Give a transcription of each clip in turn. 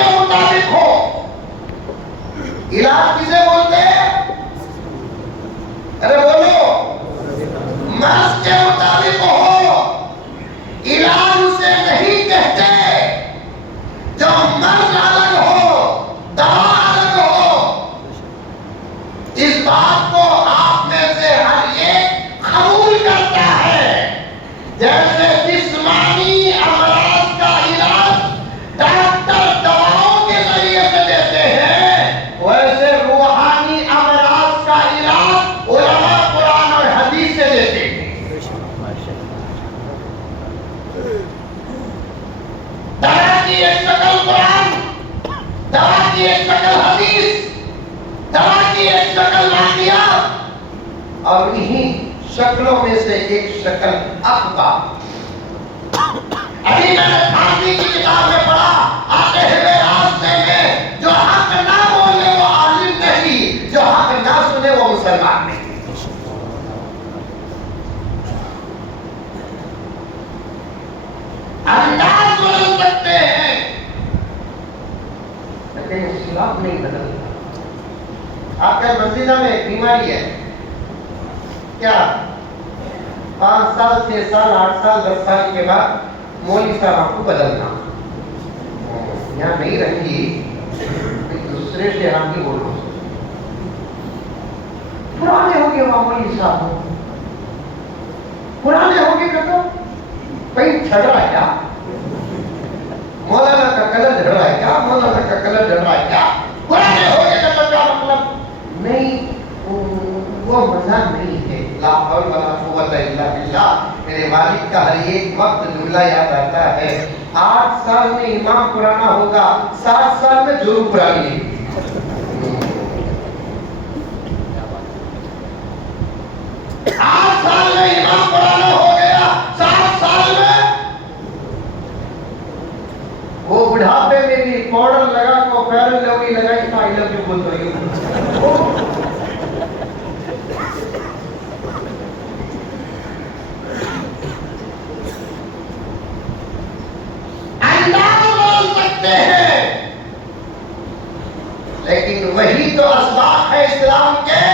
کے مطابق ہو. علاج کسے بولتے ہیں؟ ارے بولو. مرض کے مطابق ہو. علاج اسے نہیں کہتے جو مرض الگ ہو دوا الگ ہو. اس بات کو آپ میں سے ہر ایک قبول کرتا ہے. جیسے جسمانی امراض کا علاج ڈاکٹر دواؤں کے ذریعے سے دیتے ہیں، ویسے روحانی امراض کا علاج علماء قرآن اور حدیث سے دیتے ہیں. دوا کی ایک شکل قرآن، دوا کی ایک شکل حدیث، دوا کی ایک شکل واقعات، اور انہی شکلوں میں سے ایک شکل اخبار. ابھی میں نے فارسی کی کتاب میں پڑھا، آتے ہوئے راستے میں جو حق نہ بولے وہ عالم نہیں، جو حق نہ سنے وہ مسلمان نہیں. انداز بدل سکتے ہیں لیکن اسلام نہیں بدلتا. آپ کا مسجدہ میں ایک بیماری ہے کیا؟ 5 سال 6 سال 8 سال 10 سال کے بعد مولوی صاحب آپ کو بدلنا یہاں نہیں رہی، دوسرے سے ہم کی بولو. پرانے ہو گئے وہاں مولوی صاحب، پرانے ہو گئے کہ پینٹ چھڑ رہا ہے کیا؟ مولانا کا کلر جھڑ رہا ہے کیا؟ مولانا کا کلر جھڑ رہا ہے کیا؟ پرانے ہو گئے کہ کیا مطلب نہیں، وہ مزہ نہیں ہے. لا حول ولا قوت الا باللہ. میرے والد کا ہر ایک وقت جملہ یاد آتا ہے، 8 سال میں امام پرانا ہوگا، 7 سال میں جرم پرانی ہے. 8 سال میں امام پرانا ہو گیا، 7 سال میں وہ بڑھاپے میں بھی پاؤڈر لگا کو فیئر اینڈ لولی لگائی تھا آئی لو یو بول رہی ہوں. ہیں لیکن وہی تو اسباق ہے اسلام کے.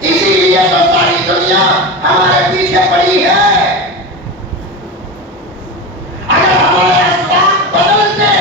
اسی لیے تو ساری دنیا ہمارے پیچھے پڑی ہے. اگر ہمارے اسباق بدلتے،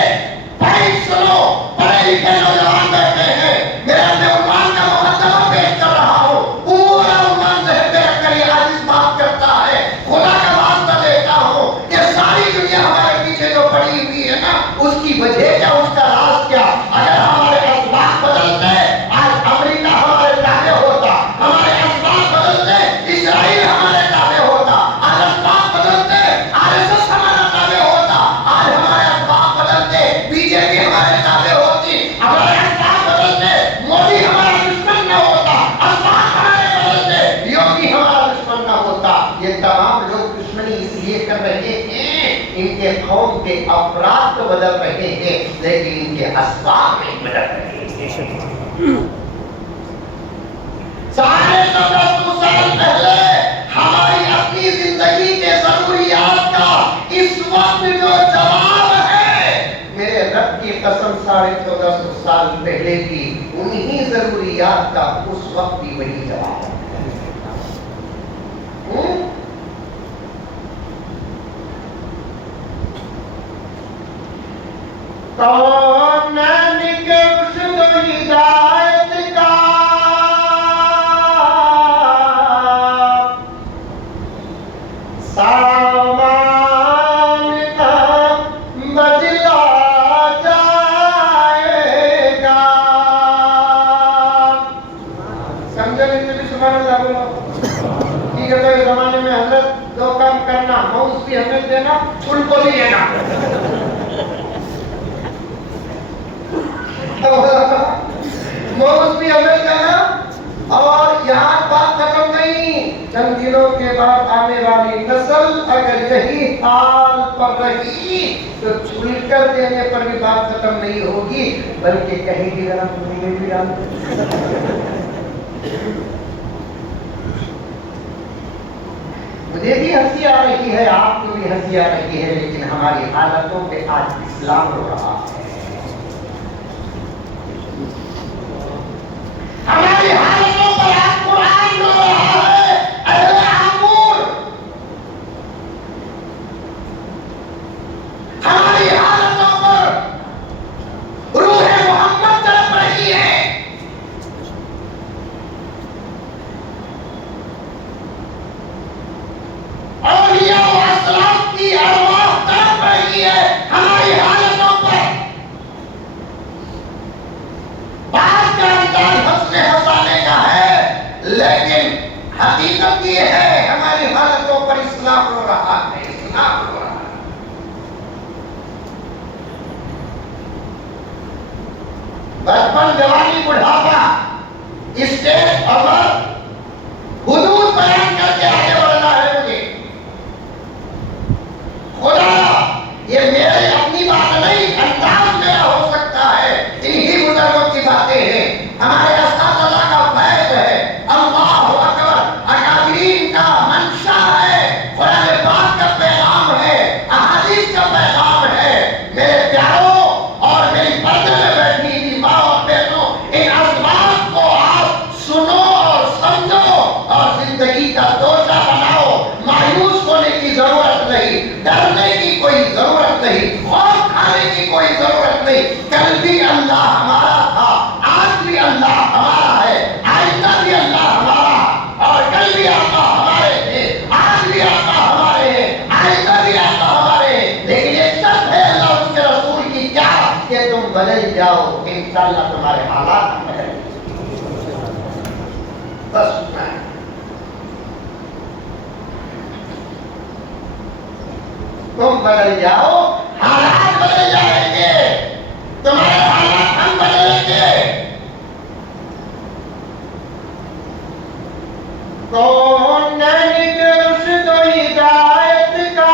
بھائی سنو، پڑھے لکھے نوجوان بیٹھے ہیں، میرے اپنے عنوان کا مقدمہ پیش کر رہا ہوں، پورا عنوان ذہن میں رکھ کر یہ آج اس بات کرتا ہے، خدا کا واسطہ دیتا ہوں کہ ساری دنیا ہمارے پیچھے جو پڑی ہوئی ہے نا، اس کی وجہ کیا، اس کا راز کیا؟ اگر ہمارے اسباق بدلتے، آج امریکہ ہمارے تابع ہوتا. ہمارے اسباق بدلتے، اسرائیل ہمارے تابع ہوتا. آج اسباق بدلتے، RSS ہمارا تابع ہوتا. آج ہمارے اسباق بدلتے، BJP ہمارے تابع ہوتی. ہمارے اسباق بدلتے، مودی ہمارا دشمن نہ ہوتا. اسباق ہمارے بدلتے، یوگی ہمارا دشمن نہ ہوتا. یہ تمام لوگ دشمنی اس لیے کر رہے ہیں، ان کے قوم کے افراد تو بدل رہے ہیں لیکن ان کے اسباق نہیں بدل رہے ہیں. ساڑھے 1400 سال پہلے ہماری اپنی زندگی کے ضروریات کا اس وقت جو جواب ہے، میرے رب کی قسم 1450 سال پہلے کی انہی ضروریات کا اس وقت بھی وہی جواب ہے. کون کے رشد و ہدایت کا سامان نہ بدلا جائے گا. سمجھے نہیں بھی سبحان اللہ بولو. ٹھیک ہے، تو اس زمانے میں حضرت 2 کام کرنا، ماؤس بھی ہمیں دینا، ان کو بھی دینا. موت بھی ہمیں دینا، اور یہاں بات ختم نہیں. چند دنوں کے بعد آنے والی نسل اگر یہی حال پر رہی تو چھل کر دینے پر بھی بات ختم نہیں ہوگی، بلکہ کہیں بھی ذرا پوری بھی ڈال دیں. مجھے بھی ہنسی آ رہی ہے، آپ کو بھی ہنسی آ رہی ہے، لیکن ہماری حالتوں پہ آج اسلام ہو رہا ہے۔ ہماری حالتوں پر آج قرآن ہو رہا ہے۔ اہل عامور ہماری حالتوں پر روح محمد تڑپ رہی ہے۔ اولیاء و اسلاف کی ارواح تڑپ رہی ہے ہماری حالتوں پر۔ بات کا انداز ہنسنے ہنسانے کا ہے، لیکن حقیقت یہ ہے ہماری حالتوں پر اسلام ہو رہا ہے، اسلام ہو رہا ہے۔ بچپن، جوانی، بڑھاپا، اسٹیج اور حدود بیان کر کے آگے بڑھنا ہے مجھے۔ خدا، یہ میرے اپنی بات نہیں، انداز میرا ہو سکتا ہے، انہی بزرگوں کی باتیں ہیں، ہمارے اساتذہ کا فیض ہے۔ اللہ اکبر، اکابرین کا منشا ہے، قرآن پاک کا پیغام ہے، احادیث کا پیغام ہے۔ میرے پیاروں اور میری پردے میں بیٹھی ہوئی ماں اور بہنوں، ان اسباب کو آپ سنو اور سمجھو اور زندگی کا دوشہ بناؤ۔ مایوس ہونے کی ضرورت نہیں، ڈرنے کی کوئی ضرورت نہیں، خوف کھانے کی کوئی ضرورت نہیں۔ کل بھی اللہ ہمارا تھا، آج بھی اللہ ہمارا ہے، آئندہ بھی اللہ ہمارا، اور کل بھی آقا ہمارے تھے، آج بھی آقا ہمارے ہیں، آئندہ بھی آقا ہمارے ہیں۔ لیکن یہ سب ہے اللہ اس کے رسول کی کیا کہ تم بدل جاؤ، انشاءاللہ تمہارے حالات بدل جائیں۔ بس اتنا ہے۔ تم بدل جاؤ، حالات بدل جائیں گے، تمہارے حالات ہم بدلیں گے۔ کون نینک رشد و ہدایت کا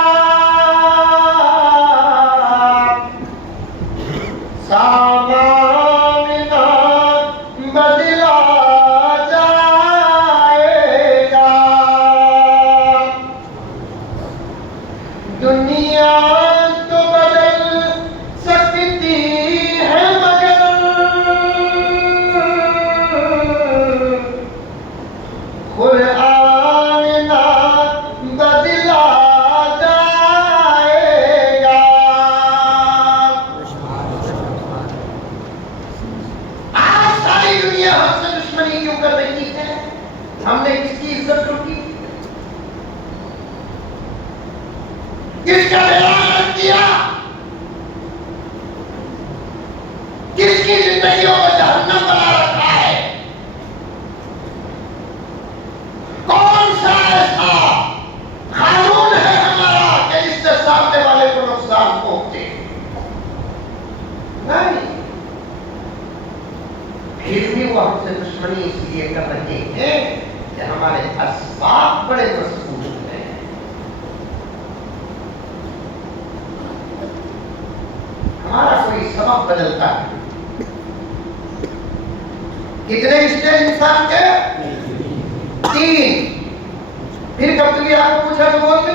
سامان نہ بدلا جائے گا، دنیا تو بدل سکتی ہے مگر قرآن نہ بدلا جائے گا۔ آج ساری دنیا ہم سے دشمنی کیوں کر رہی ہے؟ ہم نے کس کی عزت رکھی؟ کس کا اعلان کیا؟ کس کی زندگیوں کو جہنم بنا رکھا ہے؟ کون سا ایسا قانون ہے ہمارا کہ اس سے سامنے والے کو نقصان پہنچے؟ نہیں۔ پھر بھی وہ ہم سے دشمنی اس لیے کر رہے ہیں کہ ہمارے اسباب بڑے مضبوط ہیں۔ ہمارا کوئی سبب بدلتا ہے۔ کتنے اسٹیج انسان کے؟ 3۔ پھر کب کبھی آپ کو پوچھا تو بول دیں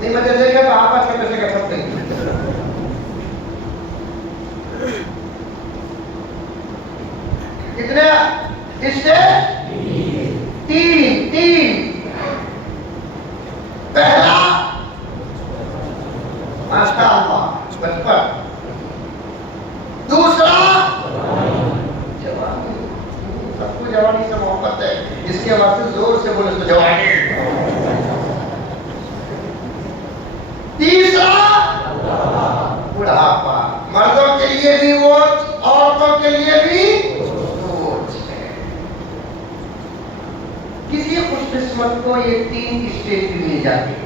نہیں، مجھے دیکھے تو آپ آج کیسے کر سکتے ہیں؟ کتنے اسٹیج؟ 3۔ پہلا ماشاء اللہ بچپن، دوسرا جوانی، سب کو جوانی سے محبت ہے، اس کے واسطے زور سے بولے تو جوانی۔ تیسرا بڑھاپا، مردوں کے لیے بھی ووٹ، عورتوں کے لیے بھی ووٹ ہے۔ کسی خوش قسمت کو یہ 3 اسٹیج بھی مل جاتی ہے،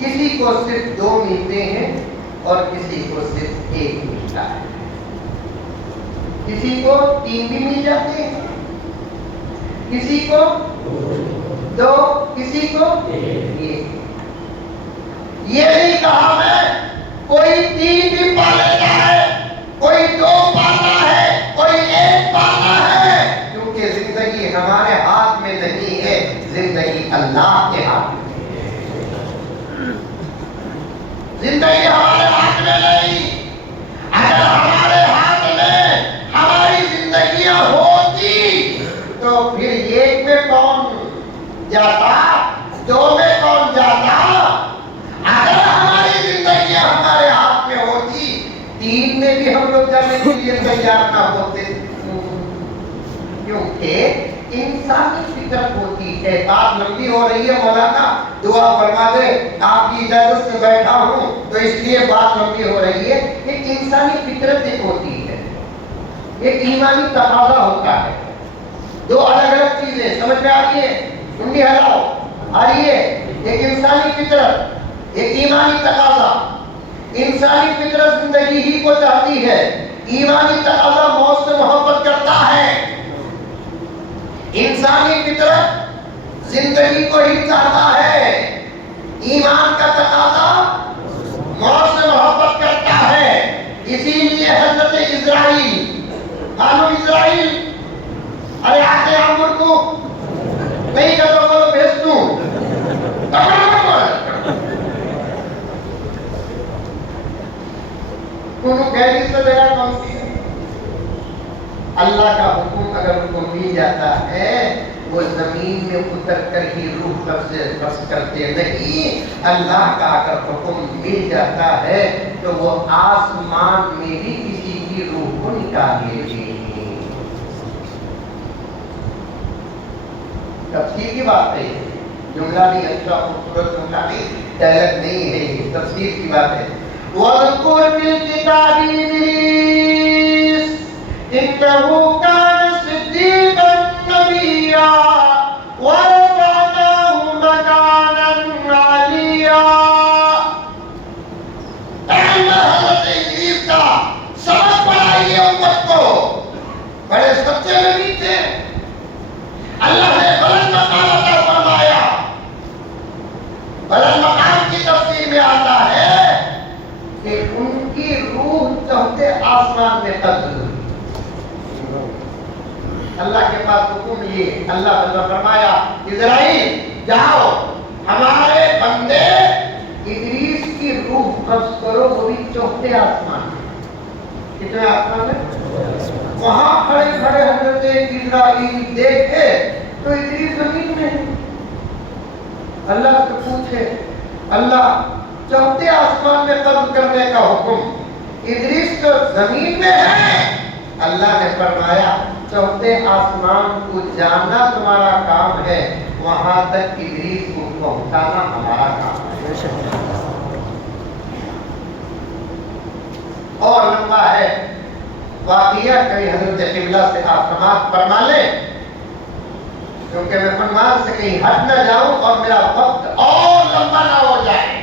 کسی کو صرف 2 ملتے ہیں اور کسی کو صرف 1 ملتا ہے، کسی کو 3 بھی مل جاتے ہیں، کسی کو 2، کسی کو 1۔ یہ نہیں کہا میں کوئی 3 بھی پا لیتا ہے، کوئی 2 پاتا ہے، کوئی 1 پانا ہے، کیونکہ زندگی ہمارے ہاتھ میں نہیں ہے، زندگی اللہ کے ہاتھ میں ہے۔ زندگی ہمارے ہاتھ میں نہیں، اگر ہمارے ہاتھ میں ہماری زندگیاں ہوتی تو پھر ایک میں کون جاتا، دو میں کون جاتا؟ اگر ہماری زندگیاں ہمارے ہاتھ میں ہوتی، تین میں بھی ہم لوگ جانے کے لیے تیار نہ ہوتے، کیونکہ انسانی فطرت ہوتی ہے۔ بات لمبی ہو رہی ہے مولانا، دعا فرما دے، آپ کی اجازت سے بیٹھا ہوں تو اس لیے بات لمبی ہو رہی ہے۔ ایک انسانی فطرت ایک ہوتی ہے، ایک ایمانی تقاضا ہوتا ہے، دو الگ الگ چیزیں سمجھ میں آ رہی ہے؟ انگلی ہلاؤ، آ رہی ہے؟ ایک انسانی فطرت، ایک ایمانی تقاضا۔ انسانی فطرت زندگی ہی کو چاہتی ہے، ایمانی تقاضا موت سے محبت کرتا ہے۔ انسانی فطرت زندگی کو ہی چاہتا ہے، ایمان کا تقاضا موت سے محبت کرتا ہے۔ اسی لیے حضرت اسرائیل، مانو اسرائیل، ارے آتے عمر کو نہیں کہتا بولو بھیج دوں، انہوں گہری سے میرا کون سی ہے؟ اللہ کا حکم اگر ان کو مل جاتا ہے، وہ زمین میں اتر کر ہی روح قبض بس کرتے نہیں۔ اللہ کا اگر حکم مل جاتا ہے تو وہ آسمان میں بھی کسی کی روح کو نکالے گی۔ تفسیر کی بات ہے، جملہ بھی اچھا خوبصورت جملہ نہیں، ڈائلگ نہیں ہے، یہ تفسیر کی بات ہے۔ وَاذْكُرْ فِي الْكِتَابِ إِدْرِيسَ إِنَّهُ كَانَ صِدِّيقًا نَبِيًّا وَرَفَعْنَاهُ مَكَانًا عَلِيًّا۔ حضرت ادریس کا سبق پڑھائیے امت کو، بڑے سچے نبی تھے، اللہ نے بلند مقام عطا فرمایا۔ بلند مقام کی تفسیر میں آتا ہے کہ ان کی روح چوتھے آسمان میں قبض ہوئی۔ اللہ کے پاس حکم یہ، اللہ نے فرمایا اسرائیل جاؤ، ہمارے بندے ادریس کی روح قبض کرو، وہ بھی چوتھے آسمان میں۔ کتنے آسمان میں؟ وہاں کھڑے کھڑے حضرت اسرائیل دیکھے تو ادریس زمین میں ہے۔ اللہ سے پوچھے، اللہ چوتھے آسمان میں قبض کرنے کا حکم، ادریس تو زمین میں ہے۔ اللہ نے فرمایا چوتھے آسمان کو جاننا تمہارا کام ہے، وہاں تک ادریس کو پہنچانا ہمارا کام ہے۔ اور لمبا ہے واقعہ، کہیں حضرت قبلہ سے آپ سماعت فرما لیں، کیونکہ میں عنوان سے کہیں ہٹ نہ جاؤں اور میرا وقت اور لمبا نہ ہو جائے۔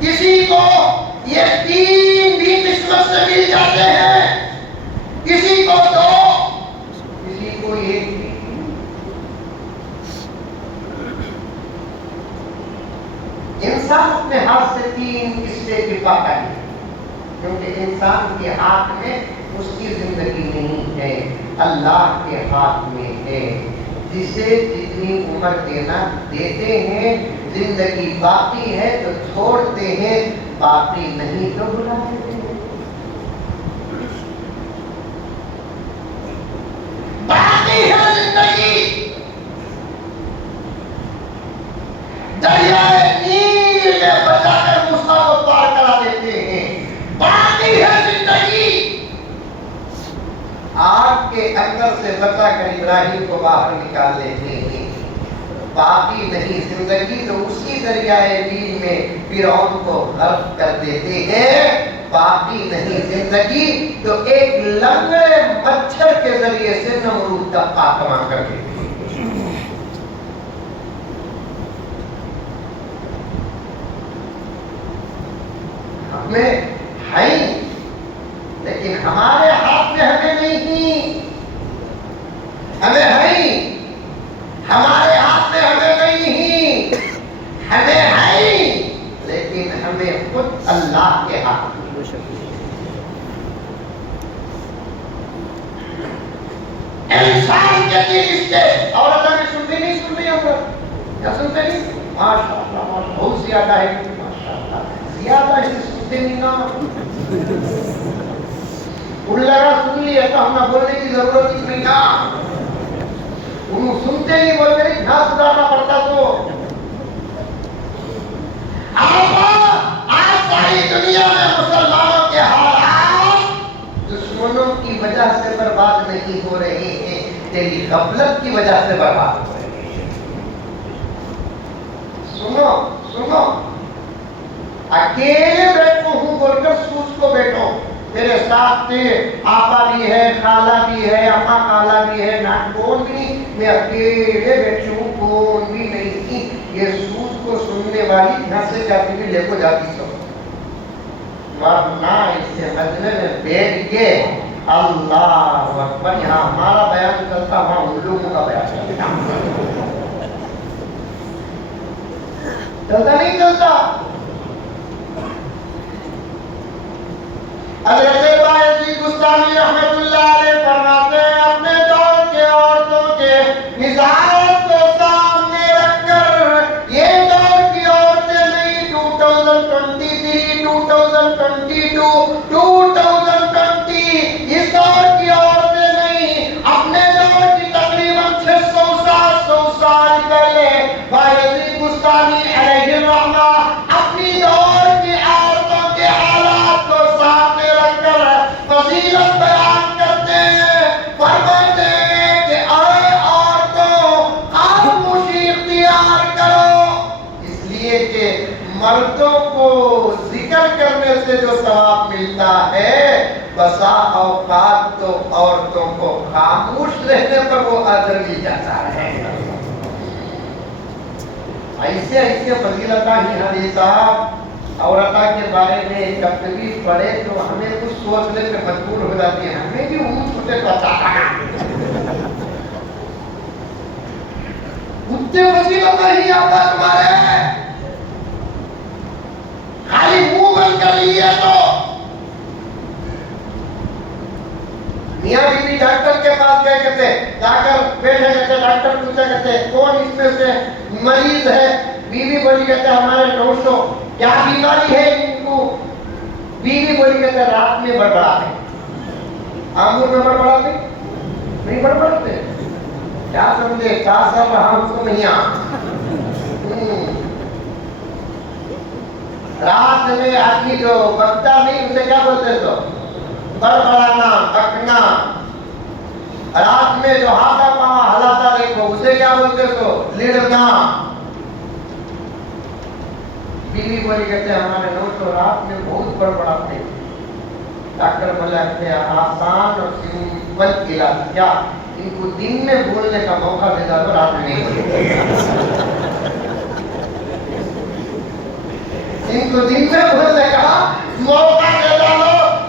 کسی کو یہ تین بھی قسمت سے مل جاتے ہیں، کسی کو دو، کسی کو ایک بھی۔ انسان اپنے ہاتھ سے تین قصے کی پاتا ہے، کیونکہ انسان کے ہاتھ میں اس کی زندگی نہیں ہے، اللہ کے ہاتھ میں ہے۔ جسے جتنی عمر دینا دیتے ہیں، زندگی باقی ہے تو چھوڑتے ہیں، باقی نہیں تو بلا دیتے ہیں۔ باقی ہے زندگی، دریائے نیل میں بچا کر موسیٰ کو پار کرا دیتے ہیں۔ باقی ہے زندگی، آگ کے اندر سے بچا کر ابراہیم کو باہر نکال لیتے ہیں۔ باقی نہیں زندگی تو اسی دریائے نیل میں فرعون کو غرق کر دیتے ہیں۔ باقی نہیں زندگی تو ایک لنگڑے مچھر کے ذریعے سے نمرود کا خاتمہ کر دیتے ہیں۔ ہمیں ہے لیکن ہمارے ہاتھ میں ہمیں نہیں، ہمیں ہے ہمارے ہاتھ میں ہمیں نہیں، ہمیں ہے لیکن ہمیں خود اللہ کے ہاتھ میں۔ کے 3 رشتے. عورت ہمیں سنتی نہیں سن رہی ہوگا کیا سنتے نہیں؟ ماشاء اللہ بہت زیادہ ہے ماشاء اللہ زیادہ ہے سنتے نہیں نا. لگا سن لیے تو ہمیں بولنے کی ضرورت ہی نہیں نا. انہوں سنتے نہیں بولتے نہیں نہ سدھارنا پڑتا تو. آج ساری دنیا میں مسلمانوں کے حالات دشمنوں کی وجہ سے برباد نہیں ہو رہے ہیں, تیری غفلت کی وجہ سے برباد ہو رہے ہیں. سنو سنو, اکیلے بیٹھو ہوں بول کر سوچ کو بیٹھو. میرے ساتھ تھے آپا بھی ہے, خالہ بھی ہے, اماں خالہ بھی ہے, نہ کون بھی نہیں, میں اکیلے بیٹھی ہوں, کون بھی نہیں تھی. یہ سوچ کو سننے والی یہاں سے جاتی بھی لے کو جاتی سب, ورنہ اس سے مجلے میں بیٹھ کے اللہ اکبر یہاں ہمارا بیان چلتا وہاں ان لوگوں کا بیان چلتا نہیں چلتا. حضرت بایزید بستامی رحمت اللہ علیہ فرماتے ہیں اپنے دور کے عورتوں کے مزاج کو سامنے رکھ کر, یہ دور کی عورتیں نہیں 2023 2022 2020 اس دور کی عورتیں نہیں, اپنے دور کی تقریباً 600-700 سال پہلے بایزید بستامی علیہ الرحمہ اپنی دور کی عورتوں کے حالات کو سامنے رکھ کر فضیلت بیان کرتے ہیں. فرماتے ہیں کہ اے عورتوں خاموشی اختیار کرو, اس لیے کہ مردوں کو ذکر کرنے سے جو ثواب ملتا ہے بسا اوقات تو عورتوں کو خاموش رہنے پر وہ اجر مل جاتا ہے. ایسے ایسے فضیلتاں ہی حدیثات عورتہ کے بارے میں جب بھی پڑھے تو ہمیں کچھ سوچنے پہ مجبور ہو جاتی ہے. ہمیں بھی چھوٹے اتنے فضیلتاں ہی آتا تمہارے, خالی منہ بند کر لیے تو. میاں بیوی ڈاکٹر کے پاس گئے کہتے, ڈاکٹر بیٹھے کہتے, ڈاکٹر پوچھا کہتے کون اس میں سے مریض ہے؟ بیوی بولی کہتے ہمارے 900. کیا بیماری ہے ان کو؟ بیوی بولی کہتے رات میں بڑبڑاتے. آنگور میں بڑبڑاتے نہیں بڑبڑاتے, کیا سمجھے 4 سال رہا ہم کو نہیں رات میں آدمی جو بکتا نہیں اسے کیا بولتے تو بڑبڑانا بکنا. رات میں جو ہاتھا پاؤں ہلاتا نہیں کو اسے کیا بولتے تو لڑنا. بیوی بولی کہتے ہمارے 900 رات میں بہت بڑبڑاتے. ڈاکٹر بولا کہ آسان اور سمپل علاج کیا, ان کو دن میں بولنے کا موقع دے دو, رات میں نہیں بولے. ان کو دن میں بولنے کا موقع دے دو,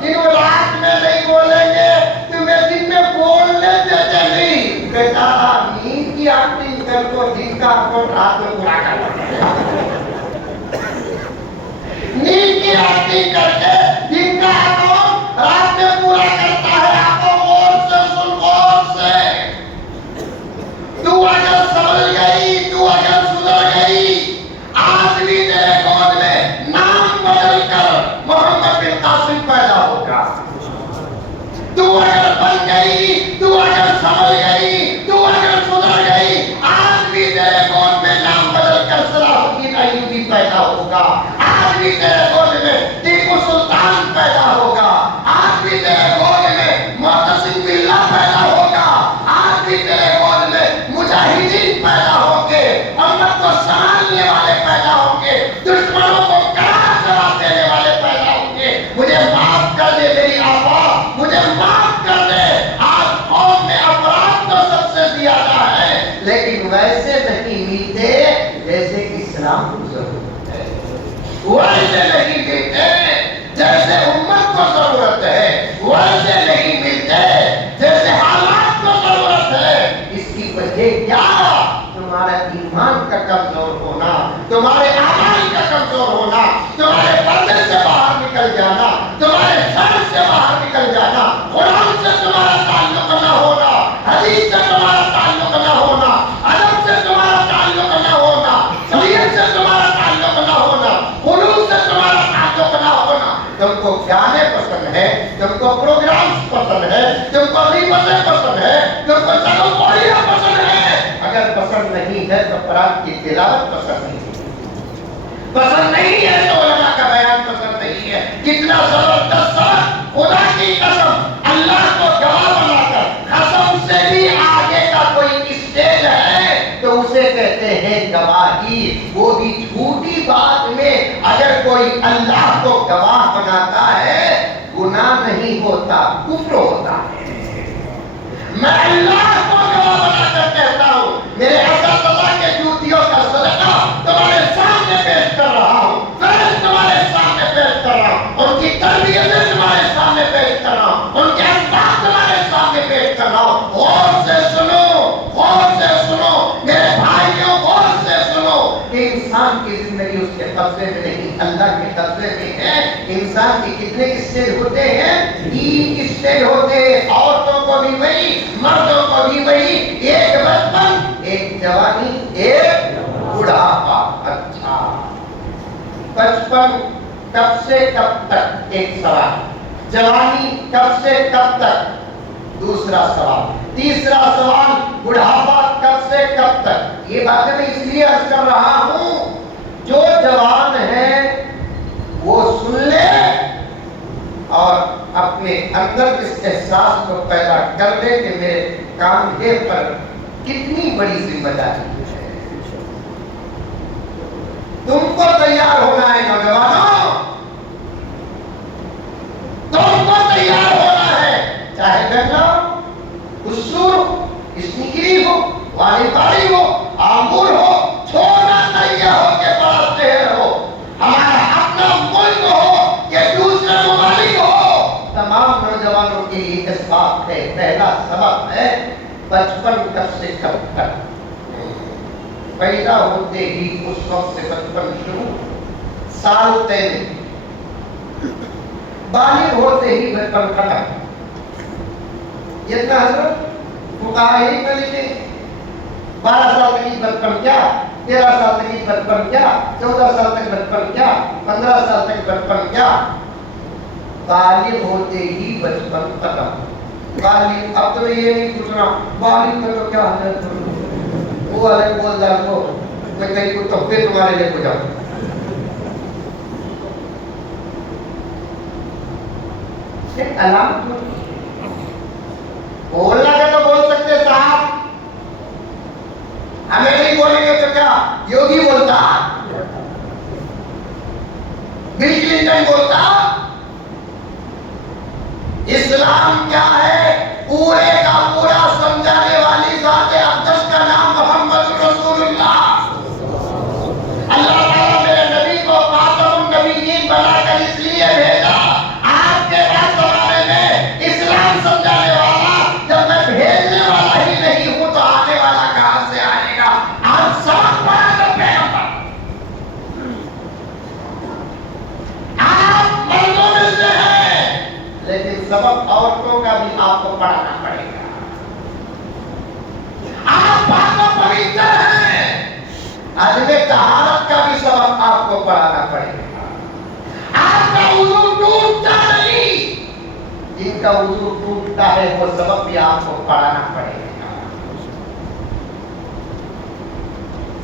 جنہوں رات میں نہیں بولیں گے تمہیں دن میں بولنے دیتے نہیں. بیٹا نیند کی ایکٹنگ کر کو دن کا کو رات میں پورا کرنا. نیند کی ایکٹنگ کر کے دن کا کام رات میں پورا کرتا ہے. آپ کو غور سے سن, غور سے. تو اگر سمجھ گئی, تو اگر سدھر گئی, آج بھی تیرے گود میں نام بدل کر محمد بن قاسم پیدا ہوگا. تو اگر بن گئی, تو اگر سمجھ گئی, تو اگر سدھر گئی, آج بھی تیرے گود میں نام بدل کر صلاح الدین ایوبی پیدا ہوگا. آج بھی تیرے گود میں ٹیپو سلطان پیدا ہوگا. آج بھی تیرے گود میں معتصم باللہ پیدا ہوگا. آج بھی تیرے گود میں مجاہدین پیدا ہوں گے. امت کو سنبھالنے والے پیدا ہوں گے. دشمنوں کو قرار جواب دینے والے پیدا ہوں گے. مجھے معاف کر دے میری آقا, مجھے معاف کر دے. آج قوم میں افراد تو سب سے زیادہ ہے, لیکن ویسے نہیں ملتے جیسے اسلام کو ضرورت ہے. ویسے نہیں ملتے جیسے امت کو ضرورت ہے. ویسے نہیں ملتے جیسے حالات کو ضرورت ہے. اس کی وجہ کیا؟ تمہارا ایمان کا کمزور ہونا, تمہارے اعمال کا کمزور ہونا, تمہارے پردے سے باہر نکل جانا, تمہارے سر سے باہر نکل جانا, قرآن سے تمہارا تعلق نہ ہونا, حدیث سے تمہارا پسند ہے, تم کو پروگرامز پسند ہے, تم کو ریموٹیں پسند ہے, تم کو چلو پوڑیاں پسند ہے. اگر پسند نہیں ہے تو قرآن کی تلاوت پسند نہیں ہے, پسند نہیں ہے تو علماء کا بیان پسند نہیں ہے. کتنا زبردست خدا کی قسم, اللہ کو گواہ بنا کر قسم سے بھی آگے کا کوئی اسٹیج ہے تو اسے کہتے ہیں گواہی. وہ بھی جھوٹی بات میں اگر کوئی اللہ کو گواہ بناتا ہے گناہ نہیں ہوتا, کفر ہوتا ہے. میں اللہ کو گواہ بنا کر کہتا ہوں میرے حضرت اللہ کے جوتیوں کا صدقہ تمہارے سامنے پیش کر رہا ہوں, فیض تمہارے سامنے پیش کر رہا ہوں, ان کی تربیتیں تمہارے سامنے پیش کر رہا ہوں, ان کے اسباب تمہارے سامنے پیش کر رہا ہوں. غور سے سنو, غور سے سنو میرے بھائیوں, غور سے سنو. انسان کی زندگی اس کے قبضے میں نہیں, اللہ کے قبضے میں ہے. انسان کے کتنے اسٹیج ہوتے ہیں؟ 3 اسٹیج ہوتے ہیں. عورتوں کو بھی وہی, مردوں کو بھی وہی. ایک بچپن, ایک جوانی, ایک بڑھاپا. اچھا, بچپن کب سے کب تک؟ ایک سوال. جوانی کب سے کب تک؟ دوسرا سوال. تیسرا سوال, بڑھاپا کب سے کب تک؟ یہ باتیں میں اس لیے عرض کر رہا ہوں جو جوان ہے وہ سن لے اور اپنے اندر اس احساس کو پیدا کر لے کہ میرے کاندھے پر کتنی بڑی ذمہ داری ہے. تم کو تیار ہونا ہے نوجوانوں, تم کو تیار ہونا ہے. چاہے گنگا قصور ہو, اسنگری ہو, والی پاڑی ہو, آمور ہو, چھوٹا دریا ہو کہ بڑا شہر ہو, ہمارا اپنا ملک ہو کہ دوسرے ممالک ہو, تمام نوجوانوں کے لیے اسباق ہے. پہلا سبق ہے بچپن کب سے کب تک. پیدا ہوتے ہی اس وقت سے بچپن شروع, سال طے نہیں, بالغ ہوتے ہی بچپن ختم. یہ حضرت فقہاء میں لکھے 12 سال تک کی بچپن کیا, 13 سال تک کی بچپن کیا, 14 سال تک بچپن کیا, 15 سال تک بچپن کیا. بالغ ہوتے ہی بچپن ختم. بالغ, اب تو یہ نہیں پوچھنا بالغ میں تو کیا ہے, وہ الگ بول رہا کو میں کہیں کو تحفے تمہارے لیے پوچھا. ایک علامت بولنا ہے تو بول سکتے صاحب, ہمیں نہیں بولیں گے تو کیا یوگی بولتا, بل کلنٹن بولتا. اسلام کیا ہے؟ پورے کا پورا سمجھانے والی ذات اقدس کا نام محمد رسول اللہ. اللہ تعالیٰ میرے نبی کو خاتم النبیین بنا کر اس لیے بھیجا, آپ کے بعد زمانے میں اسلام سمجھانے والا جب میں بھیجنے والا ہی نہیں ہوں تو آنے والا کہاں سے آئے گا؟ آپ سبق پڑھا تو پیغمبر, آپ مردوں میں سے ہیں لیکن سبق عورتوں کا بھی آپ کو پڑھانا پڑے گا. آپ پاک و پوتر ہیں, عدم طہارت کا بھی سبق آپ کو پڑھانا پڑے گا. آپ کا وضو ٹوٹتا نہیں, جن کا وضو ٹوٹتا ہے وہ سبق بھی آپ کو پڑھانا پڑے گا.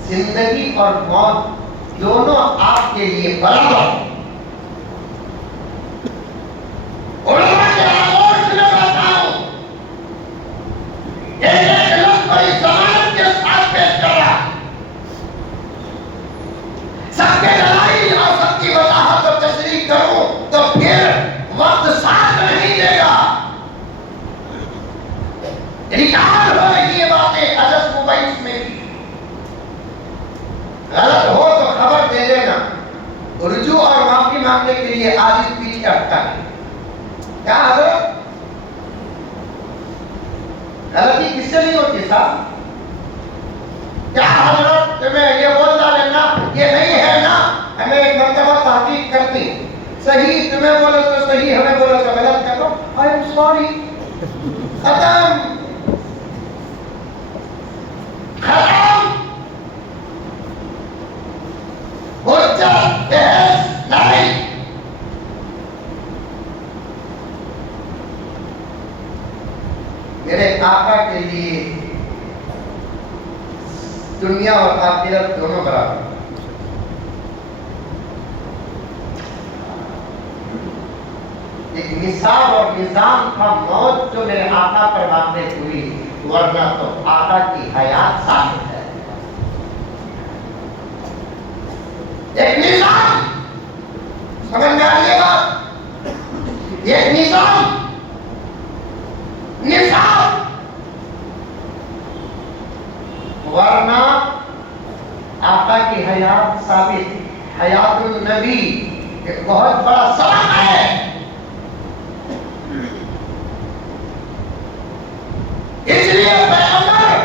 زندگی اور موت دونوں آپ کے لیے برابر. علماء کے آغوش میں بتاؤں, ایک لفظ بڑی ضمانت کے ساتھ پیش کر رہا, سب کے دلائل اور سب کی وضاحت اور تشریح کروں تو پھر وقت ساتھ نہیں دے گا. ریکارڈ ہو رہی ہے باتیں عجز موبائل میں بھی, غلط ہو تو خبر دے دینا. رجوع اور معافی مانگنے کے لیے عاجز پیچھے ہٹتا ہے. کیا حضرت غلطی کس سے نہیں ہوتی صاحب؟ کیا حضرت تمہیں یہ بول ڈالنا یہ نہیں ہے نا, ہمیں ایک مرتبہ تحقیق کرتی, صحیح تمہیں بولا تو صحیح, ہمیں بولا تو غلط کر دو, آئی ایم سوری, ختم ختم. حجت بحث نہیں. دنیا اور آخرت دونوں برابر. ایک نصاب اور نظام کا موت جو میرے آقا پر واقع ہوئی، ورنہ تو آقا کی حیات ثابت ہے. ایک نظام، سمجھ میں آ گئی بات؟ ایک نظام، نصاب، ورنہ آقا کی حیات ثابت. حیات النبی ایک بہت بڑا سبق ہے. اس لیے پیغمبر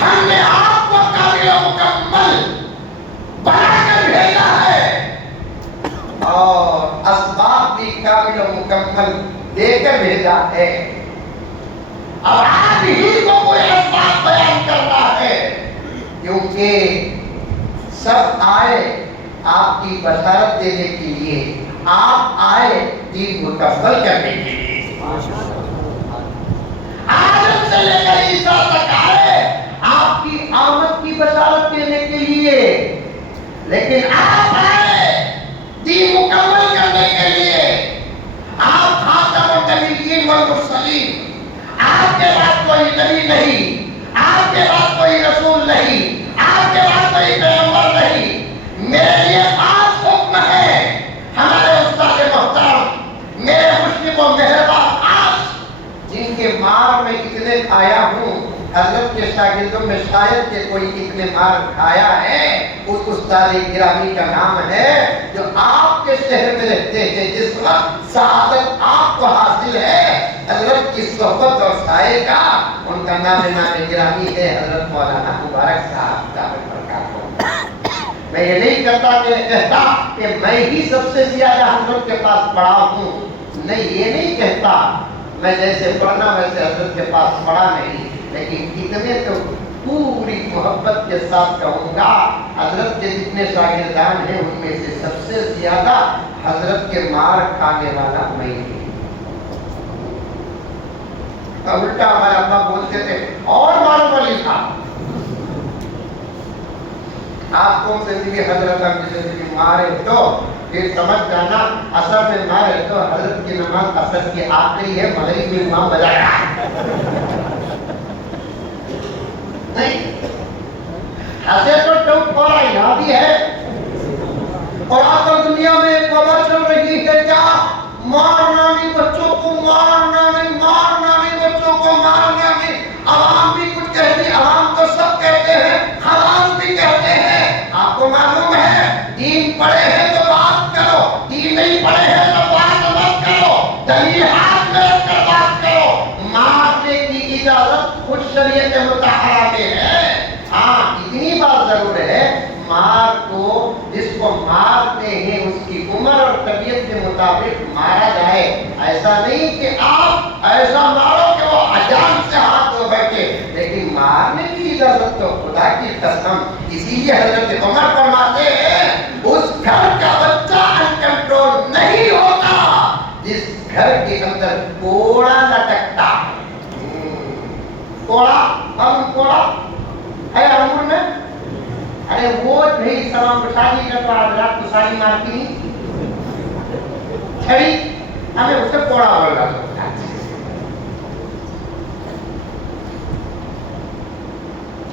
ہم نے آپ کو کامل و مکمل بنا کر بھیجا ہے اور اسباب بھی کامل و مکمل دے کر بھیجا ہے. اب آپ ہی کو کوئی اسباب بیان کرنا ہے، کیونکہ سب آئے آپ کی بشارت دینے کے لیے، آپ آئے دین مکمل کرنے کے لیے. آدم سے لے کر عیسیٰ تک آئے آپ کی آمد کی بشارت دینے کے لیے، لیکن آپ آئے دین مکمل کرنے کے لیے. آپ خاتم النبیین والمرسلین، آپ کے بعد کوئی نبی نہیں، آپ کے بعد کوئی رسول نہیں، آپ کے بعد کوئی پیغمبر نہیں. میرے لیے خاص حکم ہے. ہمارے استاد محترم، میرے مشرق و مہربان خاص، جن کے مار میں اتنے کھایا ہوں، حضرت کے شاگردوں میں شاید کہ کوئی اتنے مار کھایا ہے، اس استاد گرامی کا نام ہے جو آپ کے شہر میں رہتے ہیں. جس وقت سعادت آپ کو حاصل ہے حضرت کی صحبت اور سائے کا، ان کا نام گرامی ہے حضرت مولانا مبارک صاحب دامت برکاتہ. میں یہ نہیں کہتا کہ میں ہی سب سے زیادہ حضرت کے پاس پڑھا ہوں، نہیں، یہ نہیں کہتا. میں جیسے پڑھنا ویسے حضرت کے پاس پڑھا نہیں، لیکن اتنے تو پوری محبت کے ساتھ کہوں گا حضرت کے جتنے شاگردان ہیں ان میں سے سب سے زیادہ حضرت کے مار کھانے والا میں ہی. الٹا ہمارے ابا بولتے تھے اور مارو والی تھا. آپ کو زندگی حضرت کی زندگی مارے تو پھر سمجھ جانا اثر میں مارے تو حضرت کی نماز اثر کی آخری ہے، مغرب میں امام بجایا نہیں. ہنسے تو ٹوٹ پڑا یہاں بھی ہے. اور آج کل دنیا میں ایک خبر چل رہی ہے، کیا مارنا نہیں بچوں کو، مارنا نہیں، مارنا نہیں بچوں کو، مارنا نہیں. عوام بھی کچھ کہتی، عوام تو سب کہتے ہیں، خواص بھی کہتے ہیں. آپ کو معلوم ہے دین پڑھے ہیں تو بات کرو، دین نہیں پڑھے ہیں تو بات مت کرو، دلیل ہاتھ میں رکھ کر بات کرو. مارنے کی اجازت خود شریعت مطہرہ میں ہے. ہاں اتنی بات ضرور ہے، مار کو جس کو مارتے ہیں اس کی عمر اور طبیعت کے مطابق مارا جائے. ایسا نہیں کہ آپ ایسا مارو کہ وہ اجان سے ہاتھ دھو بیٹھے، لیکن مارنے کی اجازت تو خدا کی قسم. اسی لیے حضرت عمر فرماتے ہیں اس گھر کا بچہ انکنٹرول نہیں ہوتا جس گھر کے اندر کوڑا لٹکتا. کوڑا، ہم کوڑا ہے عمر میں، ارے وہ نہیں سلام شادی کرتا رات کو ساڑی مارتی نہیں چھڑی، ہمیں اسے کوڑا بول رہا سکتا.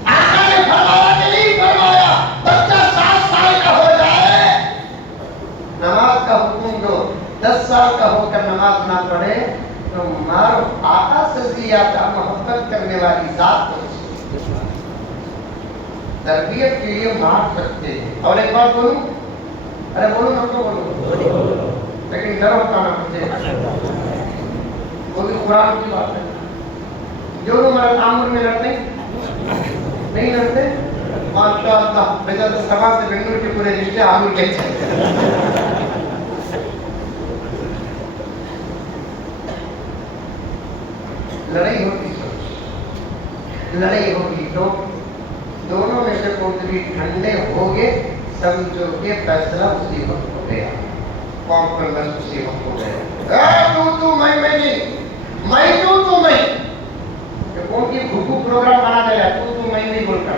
آقا نے فرمایا کہ نہیں فرمایا بچہ 7 سال کا ہو جائے نماز کا حکم دو، 10 سال کا ہو کر نماز نہ پڑھے تو مارو. آقا سے زیادہ محبت کرنے والی ذات کو تربیت کے لیے مار سکتے ہیں. اور ایک بات بولوں، ارے بولو نہ تو بولو، لیکن ڈر ہوتا نا مجھے، وہ بھی قرآن کی بات ہے. جو لوگ ہمارے تعامل میں لڑتے نہیں لڑتے، ماشاء اللہ بیٹا تو سبا سے بنگلور کے پورے رشتے عامر کے لڑائی ہوتی، لڑائی ہوگی تو دونوں میں سے کوئی ٹھنڈے ہو گئے، سمجھو کہ فیصلہ اسی وقت ہو گیا، کمپرومائز اسی وقت ہو گیا. تو میں نہیں، میں تو میں، کون کی بھوکو پروگرام بنا دے رہا تو میں نہیں بول کر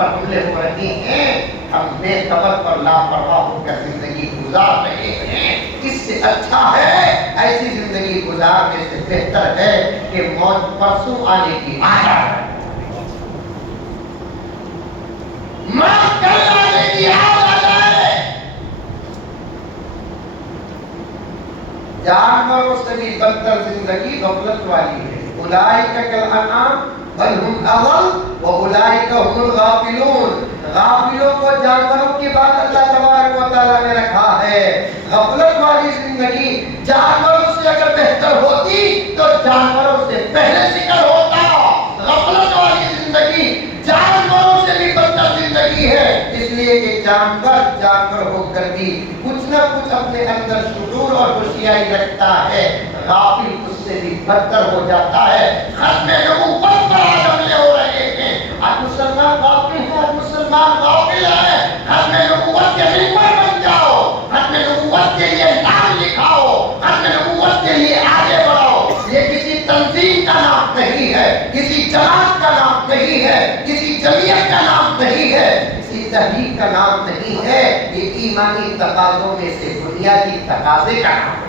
اوپر حملے ہو رہے ہیں، ہم بے خبر پر لاپرواہ ہو کر زندگی گزار رہے ہیں، اس سے اچھا ہے، ایسی زندگی گزارنے سے بہتر ہے کہ موت پرسوں آنے کی آ جائے، موت کل آنے کی آ جائے۔ جانوروں سے بھی بدتر زندگی غفلت والی ہے، اولئک کالانعام بل ہم اضل واولئک هم الغافلون۔ غافلوں کو جانوروں کی بات اللہ تبارک و تعالیٰ نے رکھا ہے۔ غفلت والی زندگی جانوروں سے اگر بہتر ہوتی تو جانوروں سے پہلے ذکر ہوتا۔ غفلت والی زندگی جانوروں سے بھی بدتر زندگی ہے، اس لیے کہ جانور ہو کر بھی کچھ نہ کچھ اپنے اندر شعور اور ہوشیاری رکھتا ہے، غافل اس سے بھی بدتر ہو جاتا ہے۔ ختم نبوت پر آج حملے ہو رہے ہیں، آج مسلمان غافل ہیں، آج مسلمان غافل ہیں۔ ختم نبوت کے ممبر بن جاؤ، ختم نبوت کے لیے نام لکھاؤ، ختم نبوت کے لیے آگے بڑھاؤ۔ یہ کسی تنظیم کا نام نہیں ہے، کسی جماعت کا نام نہیں ہے، کسی جمعیت کا نام نہیں ہے، کسی تحریک کا نام نہیں ہے، یہ ایمانی تقاضوں میں سے بنیادی تقاضے کا نام ہے۔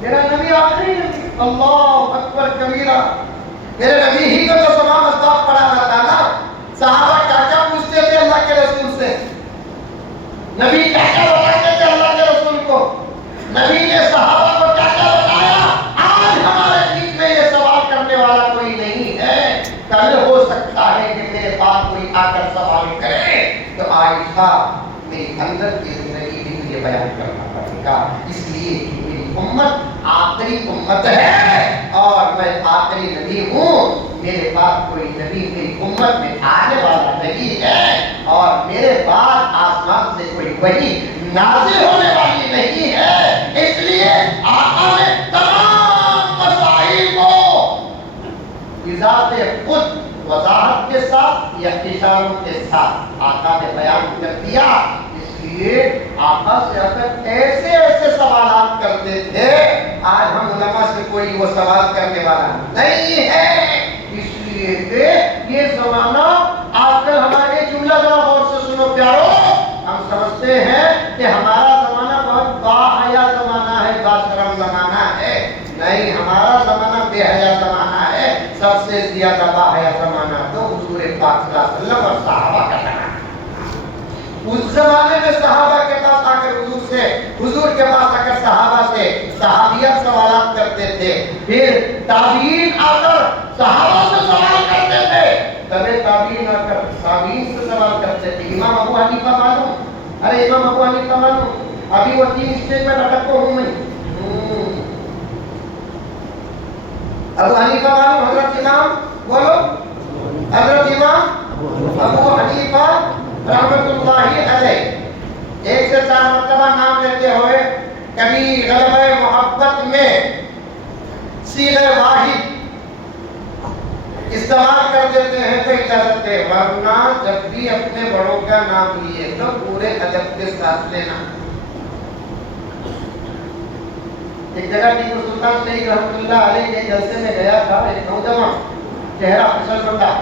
میرا نبی آخری نبی، اللہ اکبر کبیرہ، میرے نبی ہی کو تو تمام اسباب پڑھانا تھا نا۔ صحابہ کیا کیا پوچھتے تھے اللہ کے رسول سے، نبی کیا کیا بتاتے تھے اللہ کے رسول کو، نبی نے صحابہ کو کیا کیا بتایا۔ آج ہمارے بیچ میں یہ سوال کرنے والا کوئی نہیں ہے، کل ہو سکتا ہے کہ میرے پاس کوئی آ کر سوال کرے تو عائشہ میری اندر کی زندگی بھی مجھے بیان کرنا پڑے گا، اس لیے کہ میری امت آخری امت ہے اور میں آخری نبی ہوں، میرے بعد کوئی نبی میری امت میں آنے والا نہیں ہے اور میرے بعد آسمان سے کوئی وحی نازل ہونے والی نہیں ہے، اس لیے آقا نے تمام مسائل کو بذات خود وضاحت کے ساتھ یا اشاروں کے ساتھ آقا نے بیان کر دیا۔ اس لیے آقا سے اگر ایسے ایسے سوالات کرتے تھے، آج ہم علماء سے کوئی وہ سوال کرنے والا نہیں ہے، اس لیے کہ یہ زمانہ آج کل ہمارے جملہ ذرا غور سے سنو پیارو، ہم سمجھتے ہیں کہ ہمارا زمانہ بہت باحیا زمانہ ہے، باشرم زمانہ ہے، نہیں، ہمارا زمانہ بے حیا زمانہ ہے۔ سب سے زیادہ باحیا زمانہ تو حضور پاک صلی اللہ علیہ وسلم اور صحابہ کا زمانہ۔ اس زمانے میں صحابہ کے پاس آ کر حضور کے پاس آ کر صحابہ سے صحابیت سوالات کرتے تھے، پھر تابعین آ کر صحابہ سے سوال کرتے تھے، تبے تابعین آ کر تابعین سے سوال کرتے تھے۔ امام ابو حنیفہ معلوم، ارے امام ابو حنیفہ معلوم، ابھی وہ 3 اسٹیج میں لٹک کو ہوں میں، ابو حنیفہ معلوم، حضرت امام بولو، حضرت امام ابو حنیفہ رحمت اللہ علیہ 1 سے 4 مرتبہ نام لیتے ہوئے کبھی غلبہ محبت میں صیغہ واحد استعمال کر دیتے ہیں تو اجازت ہے، ورنہ جب بھی اپنے بڑوں کا نام لیے تو پورے ادب کے ساتھ لینا۔ ایک جگہ ٹیپو سلطان شہید رحمۃ اللہ علیہ کے جلسے میں گیا تھا، ایک نوجوان چہرہ پھسل بندہ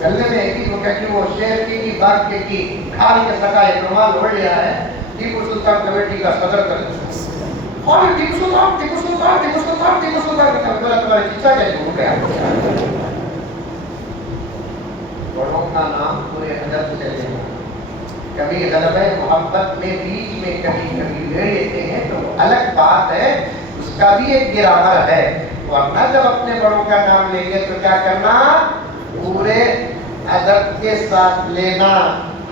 چلنے میں ایک ہی تو کہ وہ شہر کی باغ کی کھال کے سکا ایک رومال اوڑھ لیا ہے، ٹیپو سلطان کمیٹی کا صدر کر دیا اور ٹیپو سلطان کا تمہارے چچا کے ہو گیا۔ بڑوں کا نام پورے ادب سے لینا، کبھی غلبہ محبت میں بیچ میں کبھی لے لیتے ہیں تو الگ بات ہے، اس کا بھی ایک گرامر ہے، ورنہ جب اپنے بڑوں کا نام لیں گے تو کیا کرنا، پورے ادب کے ساتھ لینا۔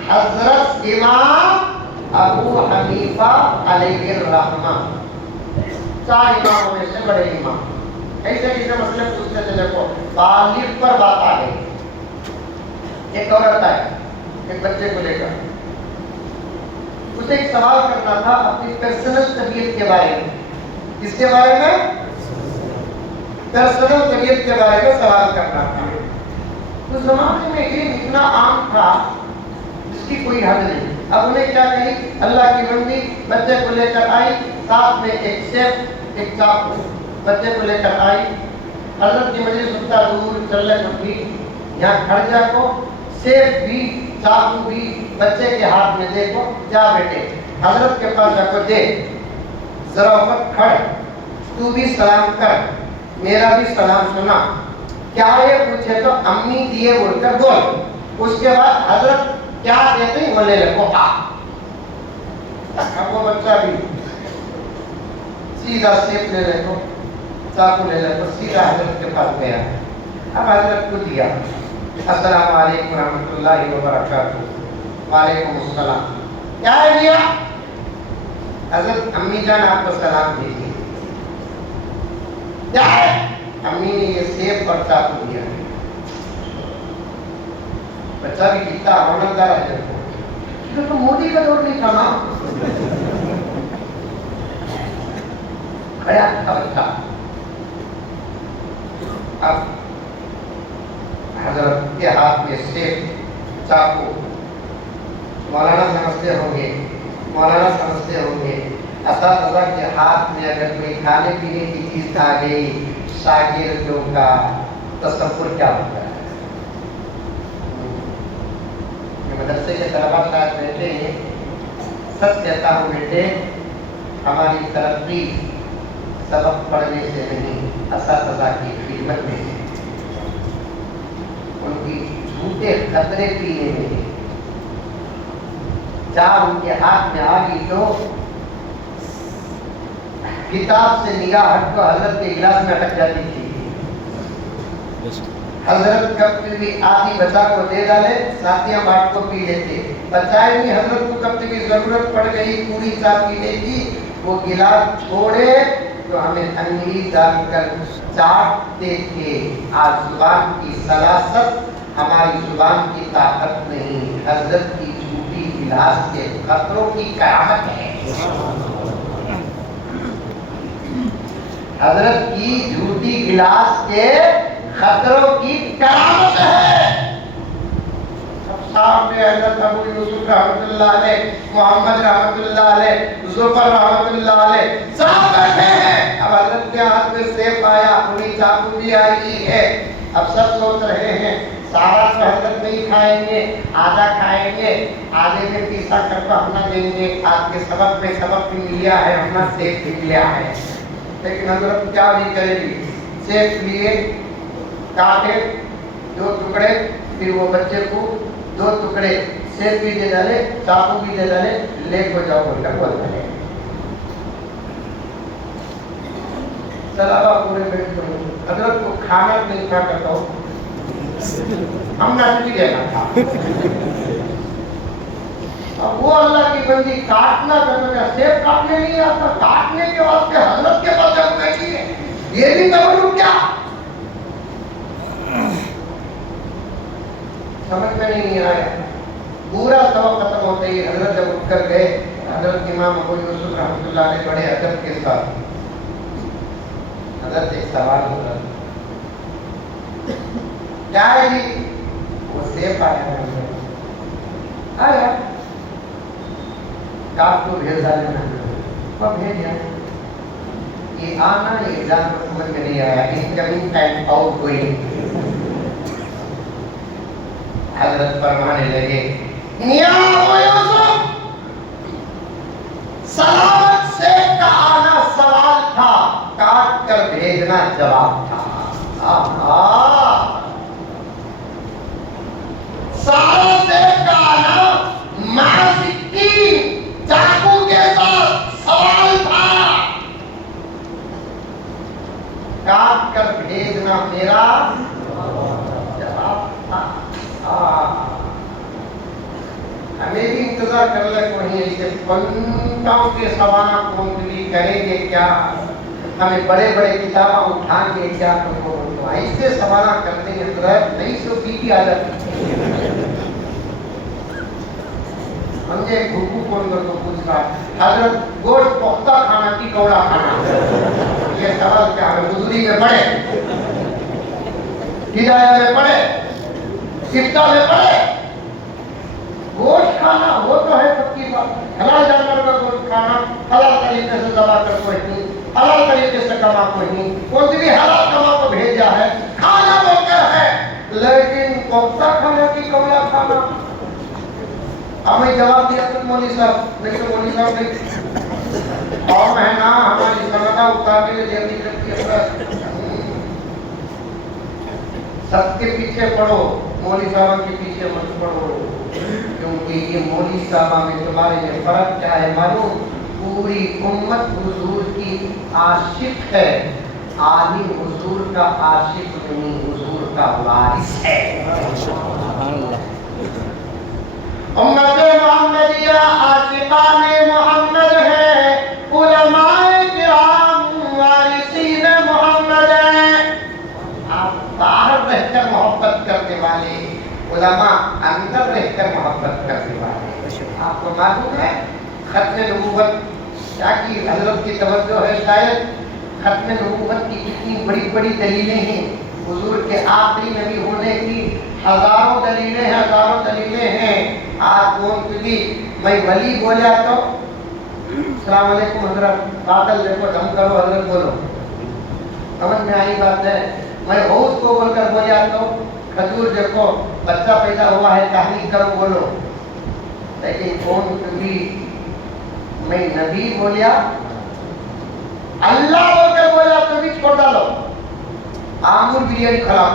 حضرت امام ابو حنیفہ علیہ الرحمہ 4 اماموں میں سے بڑے امام، ایسے کسی مسئلے پوچھتے تھے، دیکھو بالغ پر بات آ گئی، ایک عورت آئی ایک بچے کو لے کر، اسے ایک سوال کرنا تھا اپنی پرسنل طبیعت کے بارے میں، کس کے بارے میں، پرسنل طبیعت کے بارے میں سوال کرنا تھا۔ اس زمانے میں علم اتنا عام تھا جس کی کوئی حد نہیں، اب انہیں کیا کہی، اللہ کی بندی بچے کو لے کر آئی، ساتھ میں ایک سیف ایک چاقو، بچے کو لے کر آئی، حضرت کی مجلس اتنا دور چل رہے تو بھی یہاں کھڑ جا کو سیف بھی چاقو بھی بچے کے ہاتھ میں دے کو جا بیٹے حضرت کے پاس جا کو دے ذرا اوپر کھڑ تو بھی سلام کر میرا بھی سلام سنا کیا یہ پوچھے تو امی دیے بول کر بول اس کے بعد حضرت کیا دیتے ہیں وہ لے لے کو اب وہ بچہ بھی سیدھا سیب لے لے کو چاقو لے لے کو سیدھا حضرت کے پاس گیا اب حضرت کو دیا السلام علیکم ورحمۃ اللہ وبرکاتہ وعلیکم السلام کیا ہے دیا حضرت امی جان آپ کو سلام دیجیے کیا ہے امی نے یہ سیب پر چاقو دیا بچہ بھی کتنا ہونردار ہے تو مودی کا دور نہیں تھا نا کھڑا تھا بچہ اب حضرت کے ہاتھ میں سیب چاقو مولانا سمجھتے ہوں گے اساتذہ کے ہاتھ میں اگر کوئی کھانے پینے کی چیز آ گئی شاگردوں کا تصور کیا ہوتا ہے مدرسے کے طلباء شاید بیٹھے ہیں سچ کہتا ہوں بیٹے ہماری ترقی سبق پڑھنے سے نہیں اساتذہ کی خدمت میں ہے ان کی جھوٹے خطرے پینے میں ہے چاہ ان کے ہاتھ میں آ گئی تو کتاب سے نگاہ ہٹ کو حضرت کے گلاس میں اٹک جاتی تھی حضرت کبھی بھی آدھی بچہ کو دے ڈالے ساتھیاں بانٹ کو پی لیتے بچائے نہیں حضرت کو کبھی بھی ضرورت پڑ گئی پوری چائے پینے کی وہ گلاس چھوڑے تو ہمیں انگلی ڈال کر چاٹتے تھے آج زبان کی سلاست ہماری زبان کی طاقت نہیں حضرت کی جھوٹی گلاس کے خطروں کی کرامت ہے حضرت کی جھوٹی گلاس کے خطروں کی کرامت ہے اب سامنے حضرت ابو یوسف رحمۃ اللہ علیہ محمد رحمۃ اللہ علیہ ظفر رحمۃ اللہ علیہ سب بیٹھے ہیں اب حضرت کے ہاتھ میں سیب آیا پوری چاقو بھی آئی ہے اب سب سوچ رہے ہیں سارا تو حضرت نہیں کھائیں گے آدھا کھائیں گے آدھے میں پیسا کر کے اپنا دیں گے آج کے سبق میں سبق بھی ملیا ہے اپنا سیب بھی ملیا ہے لیکن حضرت کیا نہیں کرے گی سیب لیے کاٹے 2 ٹکڑے پھر وہ بچے کو 2 ٹکڑے سیب بھی دے ڈالے چاقو بھی دے ڈالے لے کو جاؤ بول کر بول ڈالے صلابہ پورے بیٹھ کرو حضرت کو کھانا نہیں کھا کرتا ہوں ہم نہ بھی دینا تھا اب وہ اللہ کی بندی کاٹنا کرنا سیب کاٹنے نہیں آتا کاٹنے کے واسطے حضرت کے پاس جب بیٹھی ہے یہ بھی تبرک کیا سمجھ میں نہیں آیا پورا سبق ختم ہوتے ہی حضرت جب اٹھ کر گئے حضرت امام ابو یوسف رحمۃ اللہ علیہ بڑے ادب کے ساتھ حضرت ایک سوال ہو رہا کیا ہے جی وہ سیب آیا کاف کو بھیج ڈالنا وہ بھیج جائے یہ آنا یہ ایگزام کو سمجھ میں نہیں آیا انکمنگ اینڈ آؤٹ گوئنگ حضرت فرمانے لگے میاں ابو یوسف سلامت سے کا آنا سوال تھا کاٹ کر بھیجنا جواب تھا سارا سے کا آنا معاشقی چاقو کے ساتھ سوال تھا کاٹ کر بھیجنا میرا جواب تھا ہمیں بھی انتظار کر لے کوئی ایسے پنتوں کے سوانا کونکلی کریں گے کیا ہمیں بڑے بڑے کتابیں اٹھائیں گے کیا تو ایسے سوانا کرتے ہیں نہیں سو بھی آ جاتی سمجھے گھوکو کون کر تو پوچھ رہا حضرت گوشت پختہ کھانا کی کوڑا کھانا یہ سوال کیا ہمیں حضوری میں پڑھے ہدایہ میں پڑھے کتنا میں پڑھے گوشت کھانا وہ تو ہے سب کی بات حلال جانور کا گوشت کھانا حلال طریقے سے ذبح کر کوئی نہیں حلال طریقے سے کما کوئی نہیں کون سی بھی حلال کما کو بھیج بھیجا ہے، کھانا وہ کر ہے، لیکن کوفتہ کھانا کی کویا کھانا؟ اب میں جواب دیا تم مولوی صاحب، لیکن مولوی صاحب نے اور میں نا ہماری سردا اتار کے لیے جلدی کرتی ہے، سب کے پیچھے پڑھو، مولوی صاحب کے پیچھے مت پڑھو، کیونکہ یہ مولوی صاحب میں تمہارے میں فرق کیا ہے معلوم؟ پوری امت حضور کی عاشق ہے، عالم حضور کا عاشق نہیں، حضور کا وارث ہے۔ امت محمدیہ عاشقان محمد ہے، علماء کرام وارثین محمد ہیں۔ آپ باہر رہ کر محبت کرنے والے، علماء اندر رہ کر محبت کرنے والے۔ آپ کو معلوم ہے ختم نبوت کیا کی حضرت کی توجہ ہے؟ شاید ختم نبوت کی کتنی بڑی بڑی دلیلیں ہیں، حضور کے آخری نبی ہونے کی ہزاروں دلیلیں ہیں، ہزاروں دلیلیں ہیں۔ آپ کون بھی میں ولی بولیا تو السلام علیکم حضرت، بادل دیکھو دم کرو حضرت بولو، سمجھ میں آئی بات ہے؟ میں ہوش کو بول کر بولیا تو کھجور دیکھو بچہ پیدا ہوا ہے تحریک کرو بولو، لیکن کون بھی میں نبی بولیا، اللہ بول کر بولیا تو بھی چھوڑ ڈالو، آمور بریانی کھلاؤ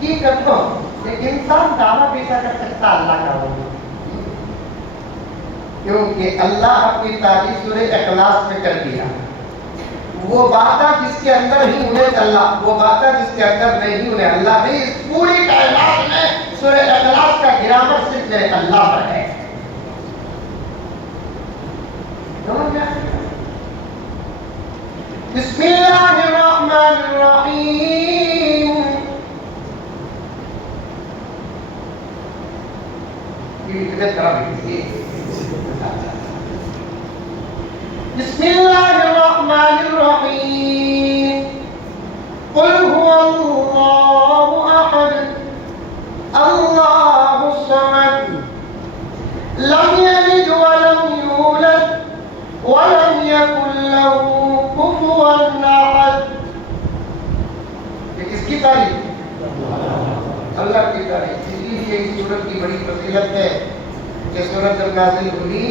کی کرتا ہوں۔ ایک انسان دعویٰ کیسا کر سکتا اللہ کا ہو؟ کیونکہ اللہ اپنی تعریف سورہ اخلاص میں کر دیا، وہ باتیں جس کے اندر ہی انہیں اللہ، وہ باتیں جس کے اندر نہیں انہیں اللہ نہیں۔ اس پوری کائنات میں سورہ اخلاص کا گرامر صرف میرے اللہ پر ہے۔ بسم اللہ الرحمن الرحیم، بسم اللہ الرحمن الرحیم، قل هو اللہ احد اللہ الصمد لم یلد ولم یولد ولم یکن له کفوا احد۔ یہ کس کی تعریف؟ اللہ کی تعریف۔ اس لیے اس سورت کی بڑی فضیلت ہے کہ سورت جب نازل ہوئی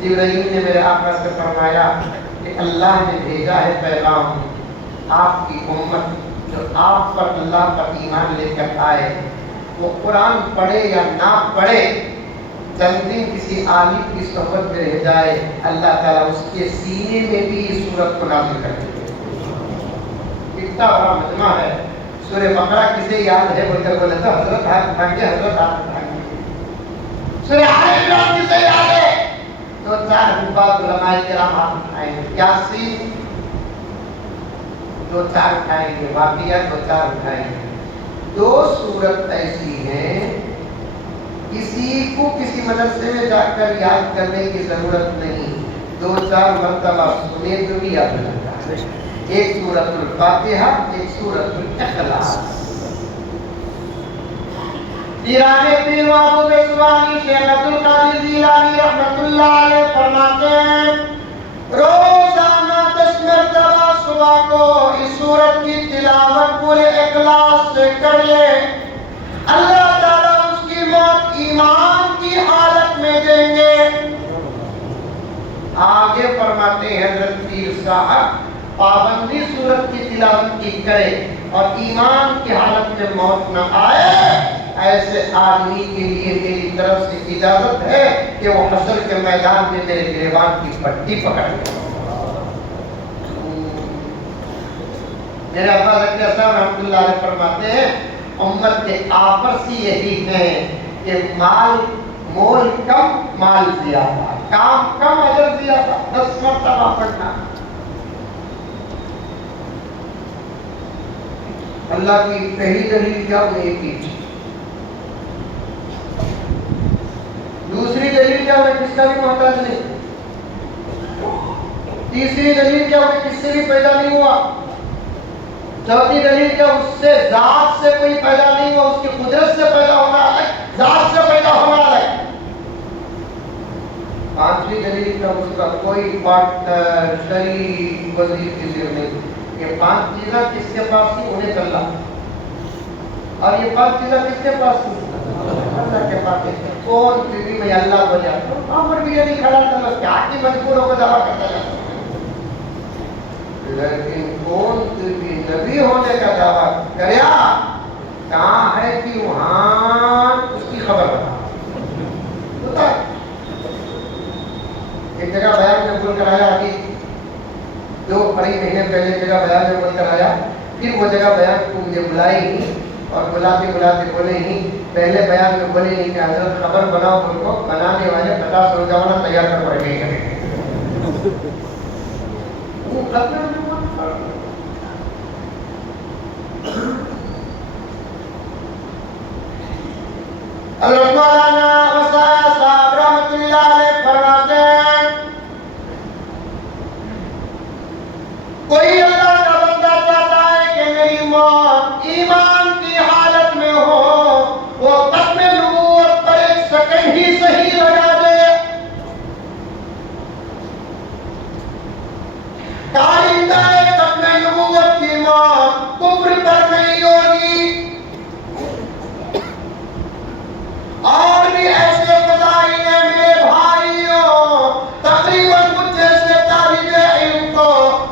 جبرائیل نے میرے آقا سے فرمایا کہ اللہ نے بھیجا ہے پیغام، آپ کی امت جو آپ پر اللہ پر ایمان لے کر آئے وہ قرآن پڑھے یا نہ پڑھے، چند دن کسی عالم کی صحبت میں رہ جائے، اللہ تعالیٰ اس کے سینے میں بھی اس سورت کو نازل کر دے۔ اتنا بڑا مجمع ہے۔ سورہ بقرہ کسے یاد ہے بول کر بولے تو حضرت ہاتھ اٹھائیں گے، حضرت ہاتھ اٹھائیں گے۔ سورہ آل عمران کسے یاد ہے؟ دو چار حفاظ علماء کرام ہاتھ اٹھائیں گے۔ یاسین دو چار اٹھائیں گے، واقعہ دو چار اٹھائیں گے۔ دو سورت ایسی ہیں کسی کو کسی مدرسے میں جا کر یاد کرنے کی ضرورت نہیں، دو چار مرتبہ سنے تو بھی یاد رہتا ہے۔ ایک سورۃ الفاتحہ، ایک سورۃ الاخلاص۔ پیران پیر محبوب سبحانی شیخ عبدالقادر جیلانی رحمت اللہ علیہ فرماتے ہیں روزانہ 10 مرتبہ صبح کو اس سورت کی تلاوت پورے اخلاص سے کر لے، اللہ تعالیٰ اس کی موت ایمان کی حالت میں دیں گے۔ آگے فرماتے ہیں حضرت پیر صاحب پابندی سورت کی تلاوت کی کرے اور ایمان کی حالت میں موت نہ آئے، ایسے آدمی کے لیے میری طرف سے اجازت ہے کہ وہ حشر کے میدان میں میرے گریبان کی پٹی پکڑ لے۔ میرے ابا ذکر صاحب رحمۃ اللہ علیہ فرماتے ہیں امت کے آپس ہی یہی ہے کہ مول کم مال زیادہ، کام کم اجر زیادہ، 10 مرتبہ پڑھنا۔ اللہ کی پہلی دلیل کیا ہوئی؟ ایک ہی۔ دوسری دلیل کیا ہوئی؟ کس کا بھی محتاج نہیں۔ تیسری دلیل کیا ہوئی؟ کس سے بھی پیدا نہیں ہوا۔ چوتھی دلیل کیا؟ اس سے ذات سے کوئی پیدا نہیں ہوا، اس کی قدرت سے پیدا ہونا الگ، ذات سے پیدا ہونا الگ۔ پانچویں دلیل کا اس کا کوئی پارٹنر شریک وزیر کسی نہیں. یہ 5 چیزیں کس کے پاس تھی؟ انہیں چلنا. اور یہ 5 چیزیں کس کے پاس تھی؟ اللہ کے پاس. کون سی بھی میں اللہ کو جاتا ہوں عمر بھی نہیں کھڑا کرنا کیا کہ مجبور ہو کے دعویٰ کرتا جاتا ہوں. لیکن کون سی بھی نبی ہونے کا دعویٰ کریا کہاں ہے کہ وہاں اس کی خبر بتا. ایک جگہ بیان میں بول کر آیا ابھی 2-2.5 مہینے پہلے جگہ بیان میں بول کر آیا. پھر وہ جگہ بیان کو مجھے بلائی نہیں اور بلاتے بولے نہیں. پہلے بیان میں بولے نہیں کہ حضرت خبر بناؤ بول کو بنانے والے 50 روزانہ تیار کر پڑ گئے کریں. اللہ مولانا وسائل صاحب رحمۃ اللہ علیہ فرماتے ہیں کوئی اللہ کا بندہ چاہتا ہے کہ میری موت ایمان کی حالت میں ہو وہ ختم نبوت پر 1 سیکنڈ ہی صحیح لگا دے. آئندہ ختم نبوت کی موت کفر پر نہیں ہوگی. اور بھی ایسے فضائل ہیں میرے بھائیوں تقریباً کچھ جیسے طالب علم کو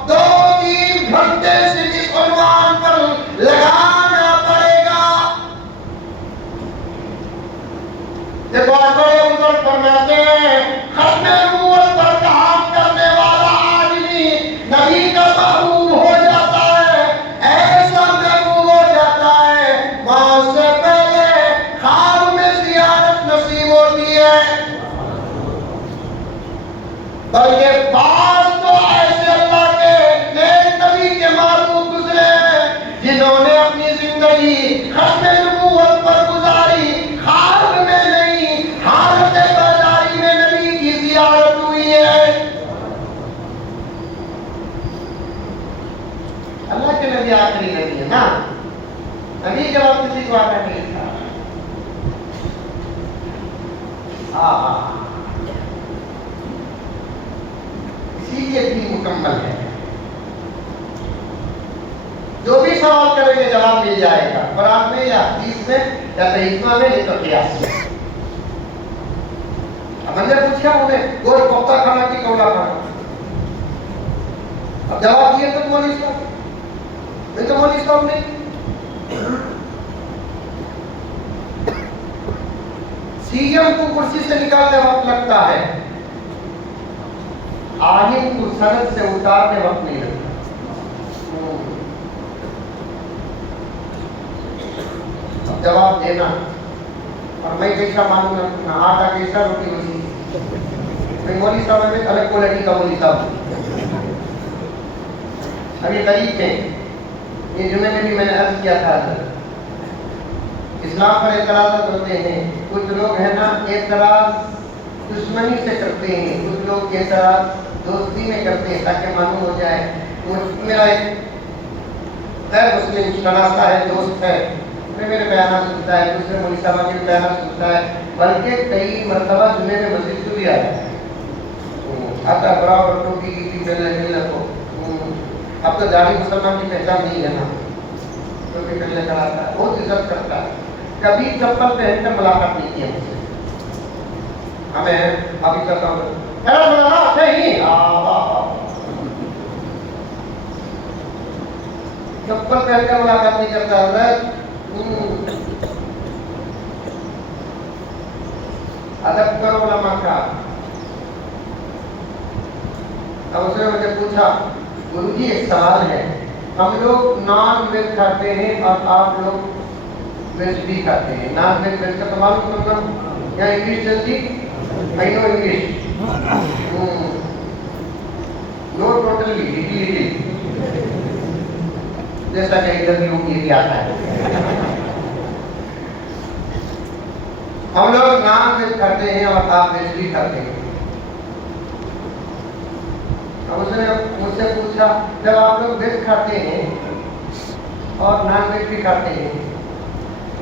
2-3 گھنٹے سے اس عنوان پر لگانا پڑے گا. دیکھو بڑے بزرگ فرماتے ہیں ختم نبوت پر کام کرنے والا آدمی نبی کا محبوب ہو جاتا ہے. ایسا محبوب ہو جاتا ہے موت سے پہلے خواب میں زیارت نصیب ہوتی ہے. بلکہ بعض تو ایسے اللہ کے نیک نبی کے محبوب گزرے ہیں جنہوں نے اپنی زندگی ختم نبوت پر گزاری خواب میں نہیں حالت بیداری میں نبی کی زیارت ہوئی ہے. اللہ کے نبی آخری نبی ہے نا. نبی کے وقت کسی کو آتا نہیں تھا. اسی لیے دین مکمل ہے. جو بھی سوال کریں گے جواب مل جائے گا قرآن میں یا حدیث میں یا تجربہ میں یا قیاس میں. اب میں نے پوچھا انہیں گوشت کوفتہ کھانا کہ کولا کھانا. اب جواب دیے تو مولوی صاحب میں تو مولوی صاحب نہیں. سیجم کو کرسی سے نکالنے وقت لگتا ہے عالم کو سند سے اتارنے وقت نہیں لگتا. اب جواب دینا اور میں کیسا معلوم ہے آٹا کیسا روٹی ہوتی. میں مولوی صاحب میں الگ کوالٹی کا مولوی صاحب. ابھی غریب تھے یہ جمعے میں بھی میں نے عرض کیا تھا اسلام پر اعتراضات ہوتے ہیں. کچھ لوگ ہیں نا اعتراض دشمنی سے کرتے ہیں کچھ لوگ اعتراض دوستی میں کرتے ہیں تاکہ معلوم ہو جائے. میرا ایک غیر مسلم شناسہ ہے دوست ہے میرے بیانات سنتا ہے دوسرے مولوی صاحب کے بیانات سنتا ہے بلکہ کئی مرتبہ جمعے میں مسجد سے بھی آتا ہے. آتا برابر ٹوپی کی پہلے کو اب تو داڑھی مسلمان کی پہچان نہیں ہے نا ٹوپی پہلے کر آتا ہے بہت عزت کرتا ہے. کبھی چپل پہن کر ملاقات نہیں کی ہم سے. ہمیں ابھی کرتا ہوں چپل پہن کر ملاقات نہیں کرتا. ادب کرو علماء کا. اب اس نے مجھے پوچھا گرو جی ایک سوال ہے ہم لوگ نان ویج کھاتے ہیں اور آپ لوگ ویج بھی کھاتے ہیں. نان ویج ویج کا تو معلوم کرنا یا انگلش چلتی I know English. No totally little جیسا کہ ادھر بھی یہ بھی آتا ہے. ہم لوگ نان ویج کھاتے ہیں اور آپ ویج بھی کھاتے ہیں. اب اس نے مجھ سے پوچھا جب آپ لوگ ویج کھاتے ہیں اور نان ویج بھی کھاتے ہیں تو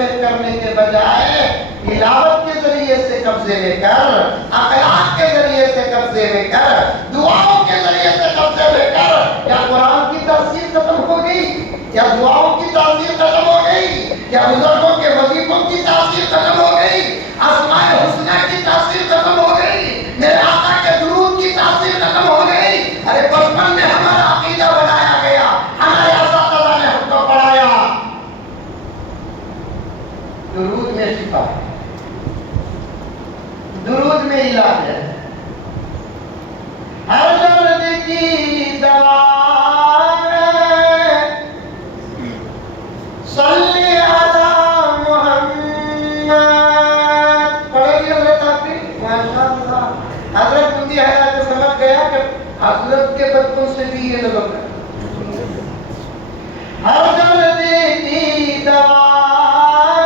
میں کرنے کے بجائے تلاوت کے ذریعے سے قبضے میں کر، اخلاق کے ذریعے سے قبضے میں کر، دعاؤں کے ذریعے سے قبضے میں کر۔ کیا قرآن کی تاثیر ختم ہو گئی؟ کیا دعاؤں کی تاثیر ختم ہو گئی؟ کیا بزرگوں کے وظیفوں کی تاثیر ختم ہو گئی؟ اسماء الحسنہ کی تاثیر ختم ہو گئی؟ میرے آقا کے درود کی تاثیر ختم ہو گئی؟ ارے بچپن میں ہمارا عقیدہ بنایا گیا، ہمارے اساتذہ نے ہم کو پڑھایا، درود میں شفا ہے، درود میں علاج ہے، ہر درد کی دوا ہے، صلی علی محمد۔ پڑھے گی حضرت آپ بھی؟ ماشاءاللہ۔ حضرت بندی حیات کو سمجھ گیا کہ حضرت کے بچپن سے بھی یہ لوگ ہے، ہر درد کی دوا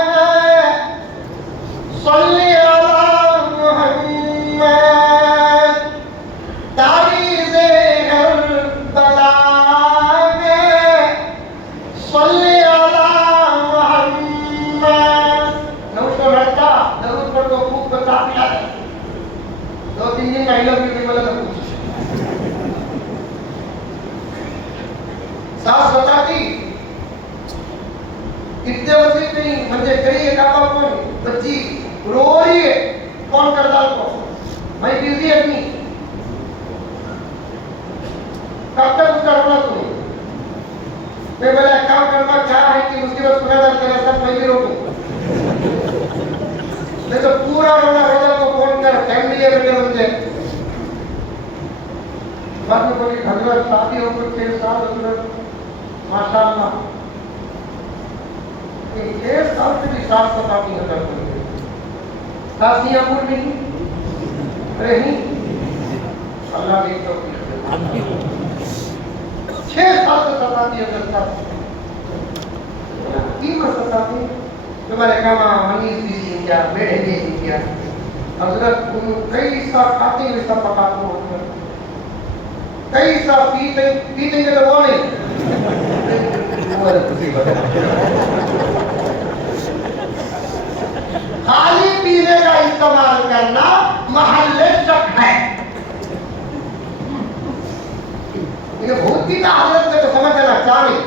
ہے، صلی علی محمد، تعویذ ہر بلا ہے، صلی علی محمد۔ نوش کو رہتا درود پر تو خوب بتا دیا ہے، 2-3 دن پہلے بھی بولا تھا کچھ ساس بتاتی اتنے وزیر نہیں مجھے کہی ایک آپا کون بچی رو رہی ہے، کون کر دال کو میں بیزی اپنی کب تک اس کا رونا سنوں؟ میں بولا ایک کام کرنا کیا ہے کہ مصیبت سنا تھا تیرا سب میں بھی روکوں، میں تو پورا رونا روزہ کو فون کر فیملی ہے بیٹے بندے بعد میں بولی حضرت شادی ہو کر 6 سال حضرت ماشاءاللہ 6 سال سے بھی ساتھ پتا نہیں ہوتا کوئی ساسیاں پور نہیں رہی اللہ نے توفیق 6 سال سے ستاتی ہے حضرت کی کو ستاتی تمہارے کاما منیز بھی سن گیا بیڑے بھی سن گیا حضرت تم کئی سا کھاتے ہوئے سب پکاتے ہو کئی سا پیتے گے تو وہ نہیں خالی پینے کا استعمال کرنا محل شک ہے، یہ بھوت پیتا حضرت سے تو سمجھ لینا کیا نہیں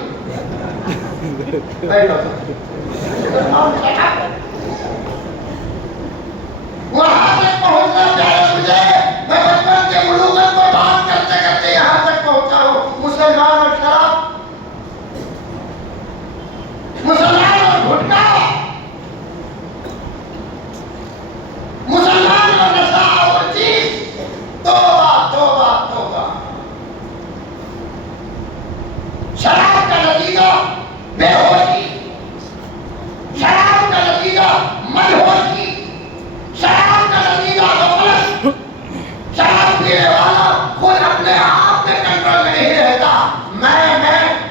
وہاں تک پہنچنا چاہے مجھے، میں بچپن کے بلوغت کو بات کرتے کرتے یہاں تک پہنچا ہوں۔ مسلمان اور شراب، مسلمان اور گھٹکا، مسلمان اور نشہ اور چیز، توبہ توبہ توبہ۔ شراب کا نتیجہ بے ہوشی، شراب کا نتیجہ مدہوشی، شراب کا نتیجہ غفلت، شراب پینے والا خود اپنے آپ میں کنٹرول میں نہیں رہتا۔ میں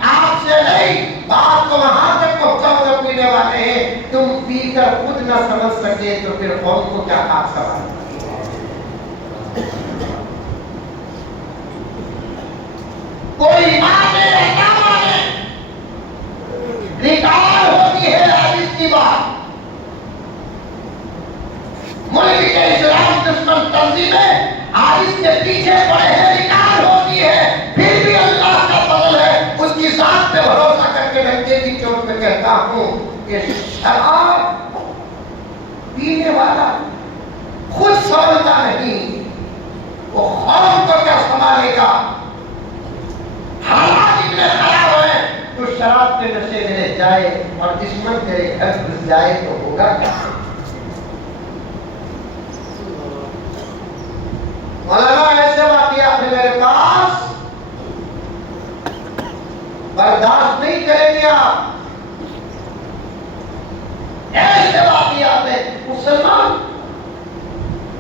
آپ سے نہیں، بات کو وہاں تک پہنچاؤں گا پینے والے ہیں، تم پی کر خود نہ سمجھ سکے تو پھر قوم کو کیا خاک سوال؟ کوئی مانے یا نہ مانے، ریکارڈ ہوتی ہے حدیث کی بات، ملک کے اسلام دشمن تنظیمیں حدیث کے پیچھے پڑے ہیں، ریکارڈ ہوتی ہے، پھر بھی اللہ کا فضل ہے، اس کی ذات پہ بھروسہ کر کے ڈنڈے کی چوٹ میں کہتا ہوں کہ شراب پینے والا خود سنبھلتا نہیں، وہ قوم کو کیا سنبھالے گا؟ حالات اتنے خراب ہیں تو شراب کے نشے میں جائے اور دشمن تیرے گھر گھس جائے تو ہوگا کیا؟ مولانا ایسے واقعات ہیں میرے پاس، برداشت نہیں کریں گے آپ، ایسے واقعات ہیں۔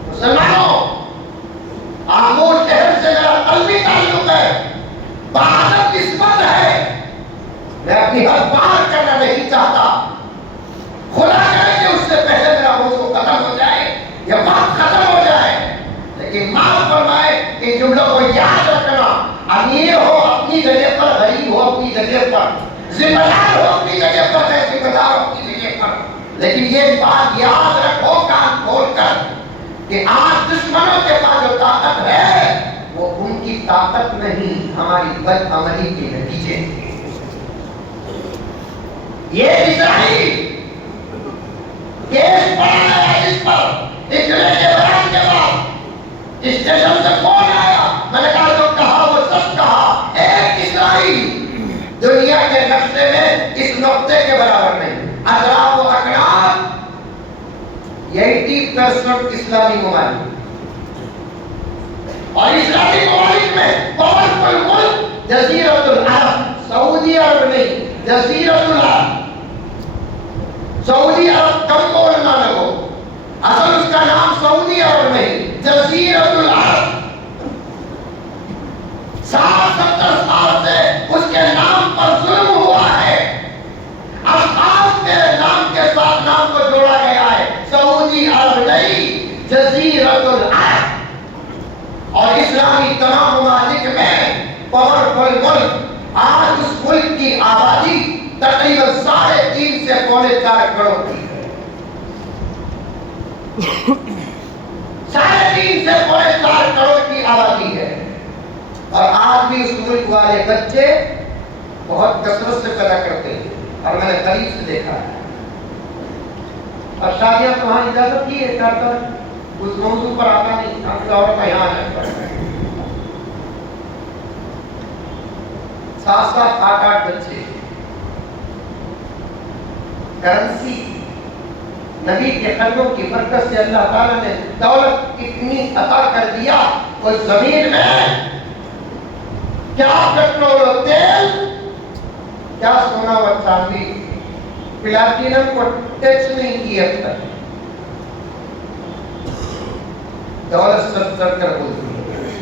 مسلمانوں، آمور شہر سے میرا قلبی تعلق ہے، بہادر قسمت ہے، میں اپنی حد پار کرنا نہیں چاہتا، خدا کرے کہ اس سے پہلے میرا موضوع ختم ہو جائے یا بات ختم ہو جائے، لیکن معاف فرمائے کہ جملوں کو یاد رکھنا، امیر ہو اپنی جگہ پر، غریب ہو اپنی جگہ پر، ذمہ دار ہو اپنی جگہ پر، ذمہ دار ہو اپنی جگہ پر، لیکن یہ بات یاد رکھو کان کھول کر کہ آج دشمنوں کے پاس جو طاقت ہے وہ ان کی طاقت نہیں، ہماری بد عملی کے نتیجے۔ یہ اسرائیل کیس پڑھا ہے اس پر، اجرے کے بیان کے بعد اسٹیشن سے فون آیا، میں نے کہا جو کہا وہ سچ کہا، ایک اسرائیل دنیا کے نقشے میں اس نقطے کے برابر نہیں۔ اطراف و اکناف 80% اسلامی ممالک، اور اسلامی ممالک میں پاورفل ملک جزیرۃ العرب، سعودی عرب نہیں، جزیرۃ العرب۔ سعودی عرب کم بول نہ لگو، اصل اس کا نام سعودی عرب نہیں، جزیرۃ العرب۔ 60-70 سال سے اس کے نام پر ظلم ہوا ہے، اشخاص کے نام کے ساتھ نام کو جوڑا گیا ہے، سعودی عرب نہیں، جزیرۃ العرب۔ اور اسلامی تمام ممالک میں پاورفل ملک، آج اس ملک کی آبادی تقریباً 3.5 سے 4.5 کروڑ کی ہے، 3.5 سے 4.5 کروڑ کی آبادی ہے، اور آج بھی اس ملک والے بچے بہت کثرت سے پیدا کرتے ہیں، اور میں نے قریب سے دیکھا ہے۔ اور شادیاں تو وہاں اجازت کی ہے، کرتا اس موضوع پر آتا نہیں، ہم عورت کا یہاں آنا پڑتا ہے۔ 7-7 8-8 بچے، کرنسی نبی کے قدموں کی برکت سے اللہ تعالیٰ نے دولت اتنی عطا کر دیا، اس زمین میں کیا پیٹرول و تیل، کیا سونا و چاندی، پلاٹینم کو ٹیکس نہیں کی اب تک، دولت سر سر کر بولتی ہے۔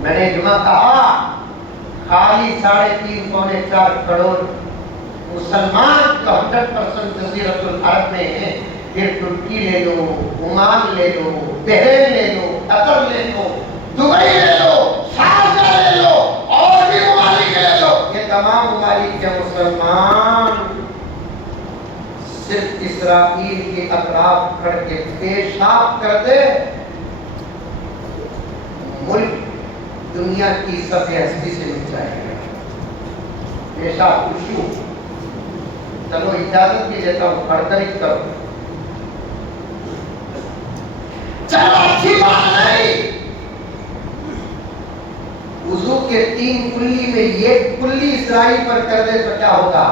میں نے جمعہ کہا خالی 3.5-4 کروڑ مسلمان جو 100% جزیرۃ العرب میں ہیں، پھر ترکی لے لو، عمان لے لو، بحرین لے لو، قطر لے لو، دبئی لے لو، شارجہ لے لو، اور بھی ممالک لے لو، یہ تمام ممالک کے مسلمان صرف اسرائیل کے اطراف کھڑ کے پیشاب کر دے، ملک دنیا کی سطح ہستی سے مل جائے گا۔ پیشاب خوشو، چلو اجازت بھی دیتا ہوں، پڑھ کر ہی کرو، چلو اچھی بات نہیں۔ وضو کے 3 کلی میں یہ کلی اسرائیل پر کر دے تو کیا ہوگا؟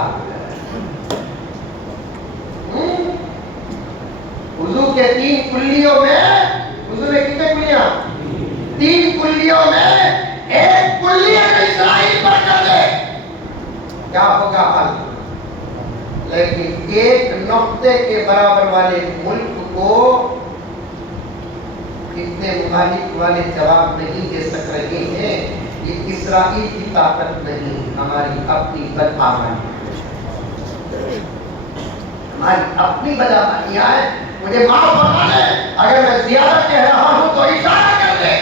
وضو کے 3 کلیوں میں، وضو میں کتنے کلیاں؟ 3 کلیوں میں ایک کلی اگر اسرائیل پر کر دے کیا ہوگا حل؟ لیکن ایک نقطے کے برابر والے ملک کو اتنے ممالک والے جواب نہیں دے سک رہے ہیں۔ یہ اسرائیل کی طاقت نہیں، ہماری اپنی بدعملی، ہماری اپنی بدعملیاں ہیں۔ مجھے معاف فرما دیں اگر میں زیادہ کہہ رہا ہوں تو اشارہ کر دیں،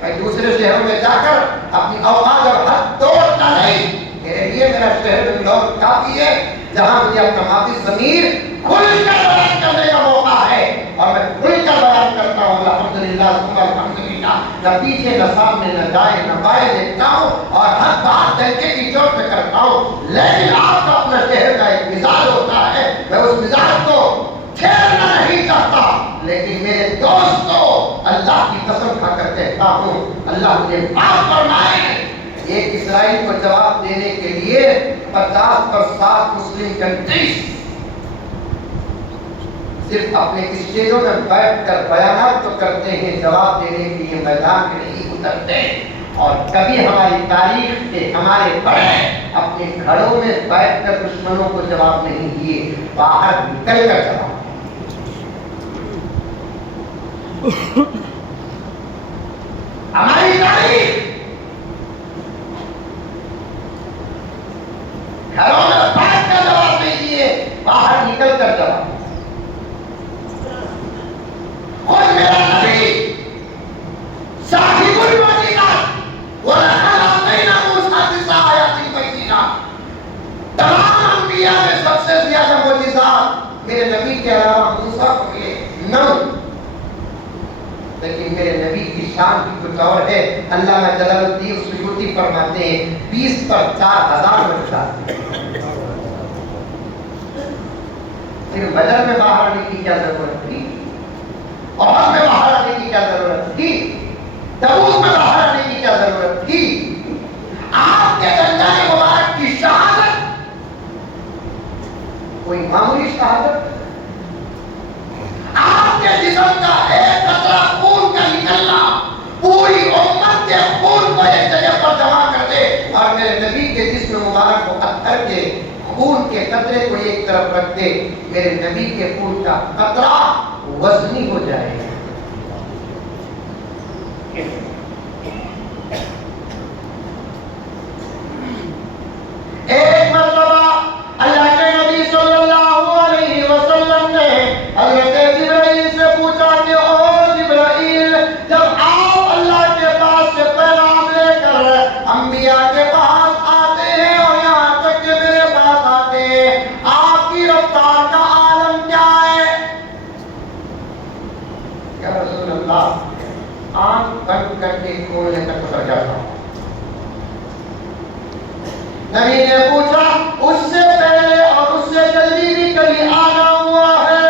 میں دوسرے شہروں میں جا کر اپنی اوقات اور حد توڑتا نہیں، میرے لیے میرا شہر بنگلور کافی ہے جہاں مجھے اپنا مادی ضمیر کھل کر بیان کرنے کا موقع ہے، اور میں کھل کر بیان کرتا ہوں الحمدللہ ثم الحمدللہ، نہ پیچھے نہ سامنے نہ دائیں نہ بائیں دیکھتا ہوں، اور ہر بات دلکے کی چوٹ پہ کرتا ہوں۔ لیکن آپ کا اپنا شہر کا ایک مزاج ہوتا ہے، میں اس مزاج کو چھیڑنا نہیں چاہتا، لیکن میرے دوستو اللہ کی قسم کھا کر کہتا ہوں اللہ مجھے معاف فرمائے، ایک اسرائیل کو جواب دینے کے لیے 50 پر 7 مسلم کنٹریز صرف اپنے اسٹیجوں میں بیٹھ کر بیانات تو کرتے ہیں، جواب دینے کے لیے میدان میں نہیں اترتے۔ اور کبھی ہماری تاریخ کے ہمارے بڑے اپنے گھروں میں بیٹھ کر دشمنوں کو جواب نہیں دیے، باہر نکل کر جواب۔ ہماری تاریخ گھروں میں بیٹھ کر جواب نہیں دیے، باہر نکل کر جواب۔ خود میرا نبی صاحب المعجزات وَلَقَدْ آتَيْنَا مُوسَىٰ 9 آیَاتٍ بَيِّنَاتٍ، تمام انبیاء میں سب سے زیادہ معجزات دور ہے. علامہ جلال الدین سیوطی فرماتے ہیں 20 پر 4000 بن جاتے ہیں. پھر بدر میں باہر آنے کی کیا ضرورت تھی؟ احد میں باہر آنے کی کیا ضرورت تھی؟ تبوک میں باہر آنے کی کیا ضرورت تھی؟ آپ کے دندان مبارک کی شہادت کوئی معمولی شہادت؟ آپ کے جسم کا ایک قطرہ خون کا نکلنا پوری امت کے خون کو ایک جگہ پر جمع کر دے اور میرے نبی کے جسم مبارک کو اثر کے خون کے قطرے کو ایک طرف رکھ دے، میرے نبی کے خون کا قطرہ وزنی ہو جائے گا. ایک مرتبہ اللہ کے نبی صلی اللہ علیہ وسلم نے حضرت جبرائیل سے پوچھا کہ او جبرائیل، جب آپ اللہ کے پاس سے پیغام لے کر انبیاء کے پاس آتے ہیں اور یہاں تک کہ میرے پاس آتے ہیں، آپ کی رفتار کا عالم کیا ہے؟ یا رسول اللہ، آنکھ بند کر کے کھولنے تک گزر جاتا ہوں. نبی نے پوچھا اس سے پہلے اور اس سے جلدی بھی کبھی آنا ہوا ہے؟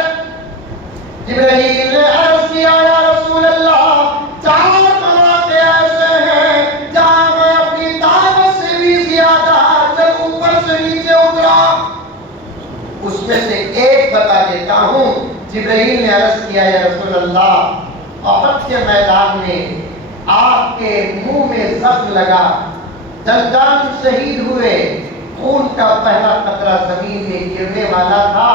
جبرائیل نے عرض کیا یا رسول اللہ 4 مواقع ایسے ہیں جہاں میں اپنی طاقت سے بھی زیادہ جب اوپر سے نیچے اترا. اس میں سے ایک بتا دیتا ہوں. جبرائیل نے عرض کیا یا رسول اللہ، احد کے میدان میں آپ کے منہ میں زخم لگا، دندان شہید ہوئے، خون کا پہلا قطرہ زمین میں گرنے والا تھا،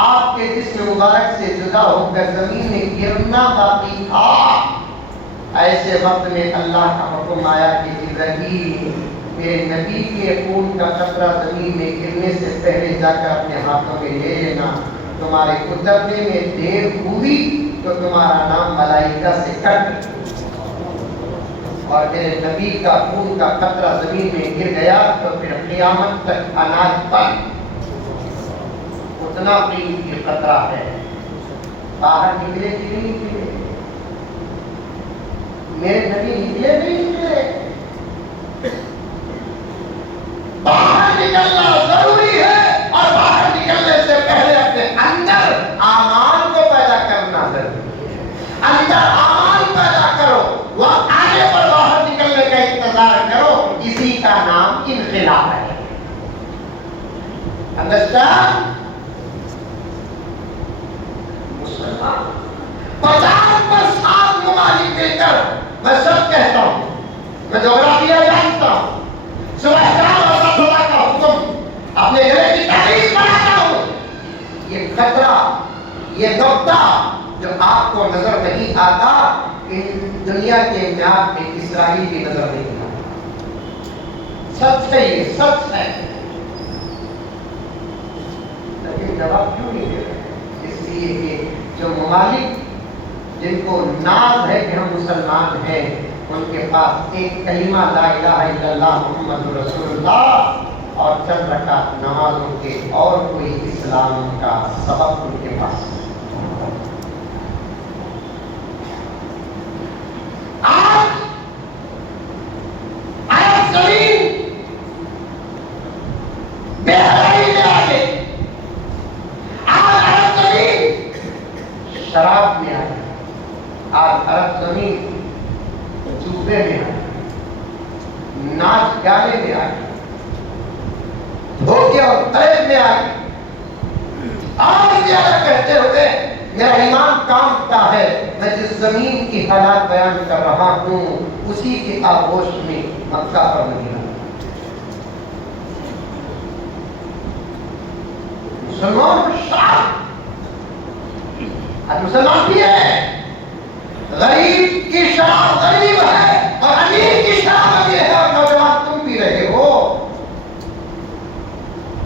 آپ کے جسم مبارک سے جدا ہو کر زمین میں گرنا باقی تھا. ایسے وقت میں اللہ کا حکم آیا کہ جبرائیل، میرے نبی کے خون کا قطرہ زمین میں گرنے سے پہلے جا کر اپنے ہاتھوں میں لے لینا. تمہارے اترنے میں دیر ہوئی تو تمہارا نام ملائکہ سے کٹ، اور میرے نبی کا خون کا قطرہ زمین میں گر گیا تو پھر قیامت تک اناج پر اتنا قیمتی قطرہ ہے. باہر نکلے کہ نہیں نکلے؟ میرے نبی نکلے نہیں نکلے؟ باہر نکلنا ضروری ہے، اور باہر نکلنے سے پہلے اپنے اندر اعمال کو پیدا کرنا ضروری ہے. اندر اعمال پیدا کرو، وہ آگے پر باہر نکلنے کا انتظار کرو. اسی کا نام انقلاب ہے. understand؟ مسلمان 50 پر 7 ممالک مل کر، میں سب کہتا ہوں، میں جغرافیہ جانتا ہوں، صبح شام اور خدا کا حکم اپنے گلے کی تحریر بناتا ہوں. یہ خطرہ، یہ نقطہ جو آپ کو نظر نہیں آتا، ان دنیا کے میعاد میں اسرائیل بھی نظر نہیں آتا. سچ ہے، یہ سچ ہے، لیکن جواب کیوں نہیں دے رہے؟ اس لیے کہ جو ممالک جن کو ناز ہے کہ ہم مسلمان ہیں، ان کے پاس ایک کلمہ لا الہ الا اللہ محمد رسول اللہ اور چند رکعت نمازوں کے اور کوئی اسلام کا سبق ان کے پاس. آج عرب زمین بے حیائی میں آ گئی. آج عرب زمین شراب میں آ گئی. آج عرب زمین جوبے میں آ گئی، ناچ گانے میں آ گئی، دھوکے اور فریب میں آ گئی. اور زیادہ کہتے ہوئے میرا ایمان کانپتا ہے. میں جس زمین کی حالات بیان کر رہا ہوں اسی کے آغوش میں مکہ اور مدینہ. مسلمان شعب، آج مسلمان بھی ہے. غریب کی شراب غریب ہے اور امیر کی شراب امیر ہے. اور نوجوان تم بھی رہے ہو،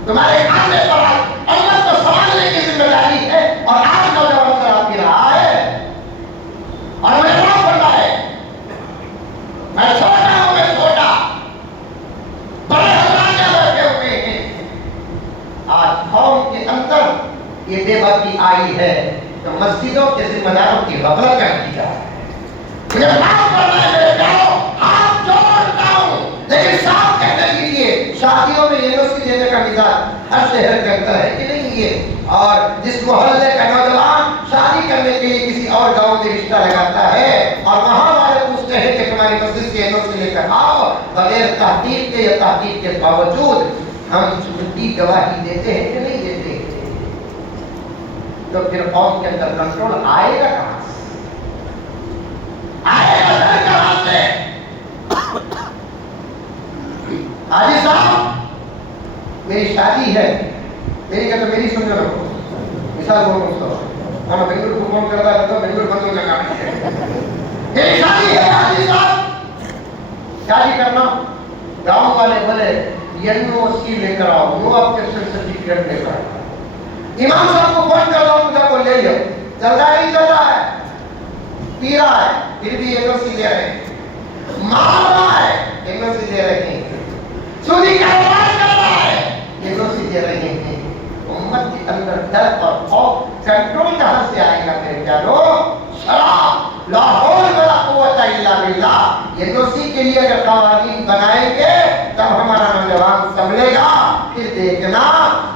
تمہارے کھانے پر امت کو سنبھالنے کی ذمہ داری ہے، اور آج نوجوان شراب پی رہا ہے. اور میں کیا کرنا ہے؟ میں چھوٹا ہوں، میں چھوٹا، بڑے حضرات بیٹھے ہوئے ہیں. آج قوم کے اندر یہ بے باکی آئی ہے تو مسجدوں کے ذمہ داروں کی غفلت کر دی جائے. مجھے معاف کرنا ہے میرے شہر کے اندر ہے کہ نہیں یہ، اور جس محلے کا نوجوان شادی کرنے کے لیے کسی اور گاؤں میں رشتہ لگاتا ہے اور وہاں والے پوچھتے ہیں کہ تمہاری مسجد کے NOC لے کر آؤ، بغیر تحقیق کے یا تحقیق کے باوجود ہم جھوٹی گواہی دیتے ہیں کہ نہیں دیتے، تو پھر قوم کے اندر کنٹرول آئے گا کہاں سے؟ آئے گا گھر کہاں سے؟ حاجی صاحب میری شادی ہے، میری کہتے میری سن رکھو، مثال بولوں اس کو ہم بنگلور کو فون کرتا ہے تو بنگلور بند ہو جائے گا، میری شادی ہے حاجی صاحب، شادی کرنا، گاؤں والے بولے NOC لے کر آؤ، نو آبجیکشن سرٹیفکیٹ لے کر آؤ، امام صاحب کو فون کر دو مجھے کو لے لو، چل رہا ہے نہیں چل رہا ہے، پی رہا ہے پھر بھی NOC دے رہے ہیں، مار رہا ہے NOC دے رہے ہیں، سودی کاروبار کر رہا ہے NOC دے رہے ہیں، امت کے اندر ڈر اور خوف کنٹرول کہاں سے آئے گا میرے پیارو؟ شراب، لا حول ولا قوت الا باللہ، NOC کے لیے اگر قوانین بنائیں گے تب ہمارا نوجوان سنبھلے گا، پھر دیکھنا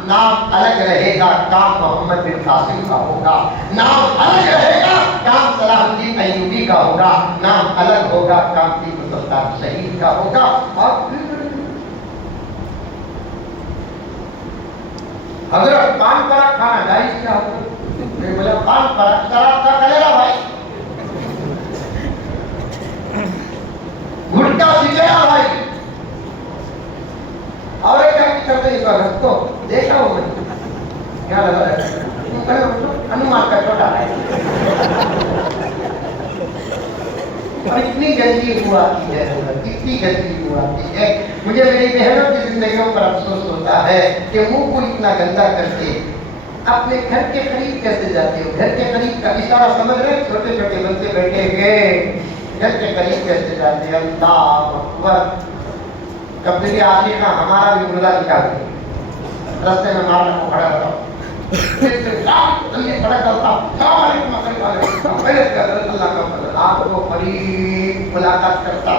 نام الگ رہے گا، کام محمد بن قاسم کا ہوگا، نام الگ رہے گا، کام صلاح الدین ایوبی کا ہوگا، نام الگ ہوگا، کام ٹیپو سلطان شہید کا ہوگا، اور حضرت پان پراگ کھانا جائز کیا ہوگا؟ میں بولا پان پراگ شراب کا کلیرا بھائی، گھٹکا سگریٹ بھائی، اور ایک کام کرتے اس وقت کو دیکھا ہو میں کیا لگا رہا ہے ہنومان کا چھوٹا ہے، اور اتنی گندگی ہوا کی ہے، اتنی گندگی ہوا کی ہے، مجھے میری بہنوں کی زندگیوں پر افسوس ہوتا ہے کہ منہ کو اتنا گندا کرتے، اپنے گھر کے قریب کیسے جاتے ہو؟ گھر کے قریب کا اشارہ سمجھ رہے؟ چھوٹے چھوٹے بچے بیٹھے ہوئے گھر کے قریب کیسے جاتے ہیں؟ اللہ اکبر، کبھی آتی ہے نا ہمارا بھی مردہ نکال دے رستے میں مارنا کو کھڑا رہا آپ کو قریب ملاقات کرتا،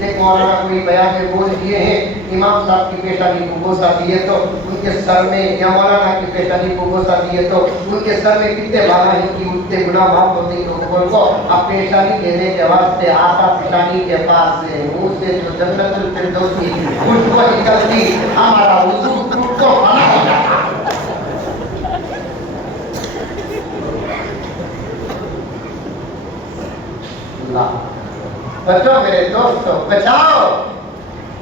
ایک مولانا کوئی بیان میں بول دیے ہیں امام صاحب کی پیشانی کو بوسہ دیے تو ان کے سر میں، یا مولانا کی پیشانی کو بوسہ دیے تو ان کے سر میں کتنے بالا ہی کی اٹھتے گناہ معاف ہوتے ہیں لوگوں کو، اب پیشانی دینے کے واسطے آتا پیشانی کے پاس سے منہ سے جو جنت الفردوس کی خوشبو نکلتی، ہمارا وضو ٹوٹ کو فنا ہو جاتا۔ بچوں میرے دوستوں بچاؤ،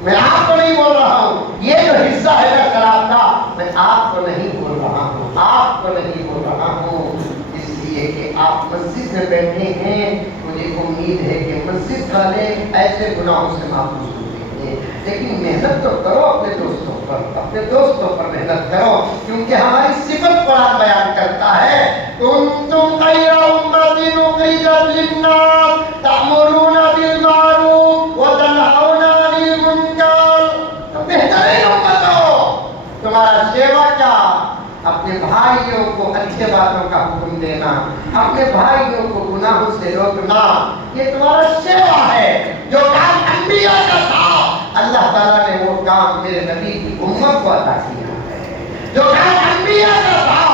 میں آپ کو نہیں بول رہا ہوں، یہ جو حصہ ہے نا شراب کا، میں آپ کو نہیں بول رہا ہوں، آپ کو نہیں بول رہا ہوں، اس لیے کہ آپ مسجد میں بیٹھے ہیں، مجھے امید ہے کہ مسجد والے ایسے گناہوں سے محفوظ ہوتے ہیں، لیکن محنت تو کرو اپنے دوستوں پر، اپنے دوستوں پر محنت کرو، کیونکہ ہماری صفت قرآن بیان کرتا ہے کنتم خیر امۃ اخرجت للناس تأمرون بالمعروف وتنہون عن المنکر، بہترین امت ہو، تمہارا سیوا کیا؟ اپنے بھائیوں کو اچھے باتوں کا حکم دینا، اپنے بھائیوں کو گناہوں سے روکنا، یہ تمہارا سیوا ہے۔ جو کام انبیاء کا تھا اللہ تعالیٰ نے وہ کام میرے نبی کی امت کو عطا کیا ہے، جو کام انبیاء کا تھا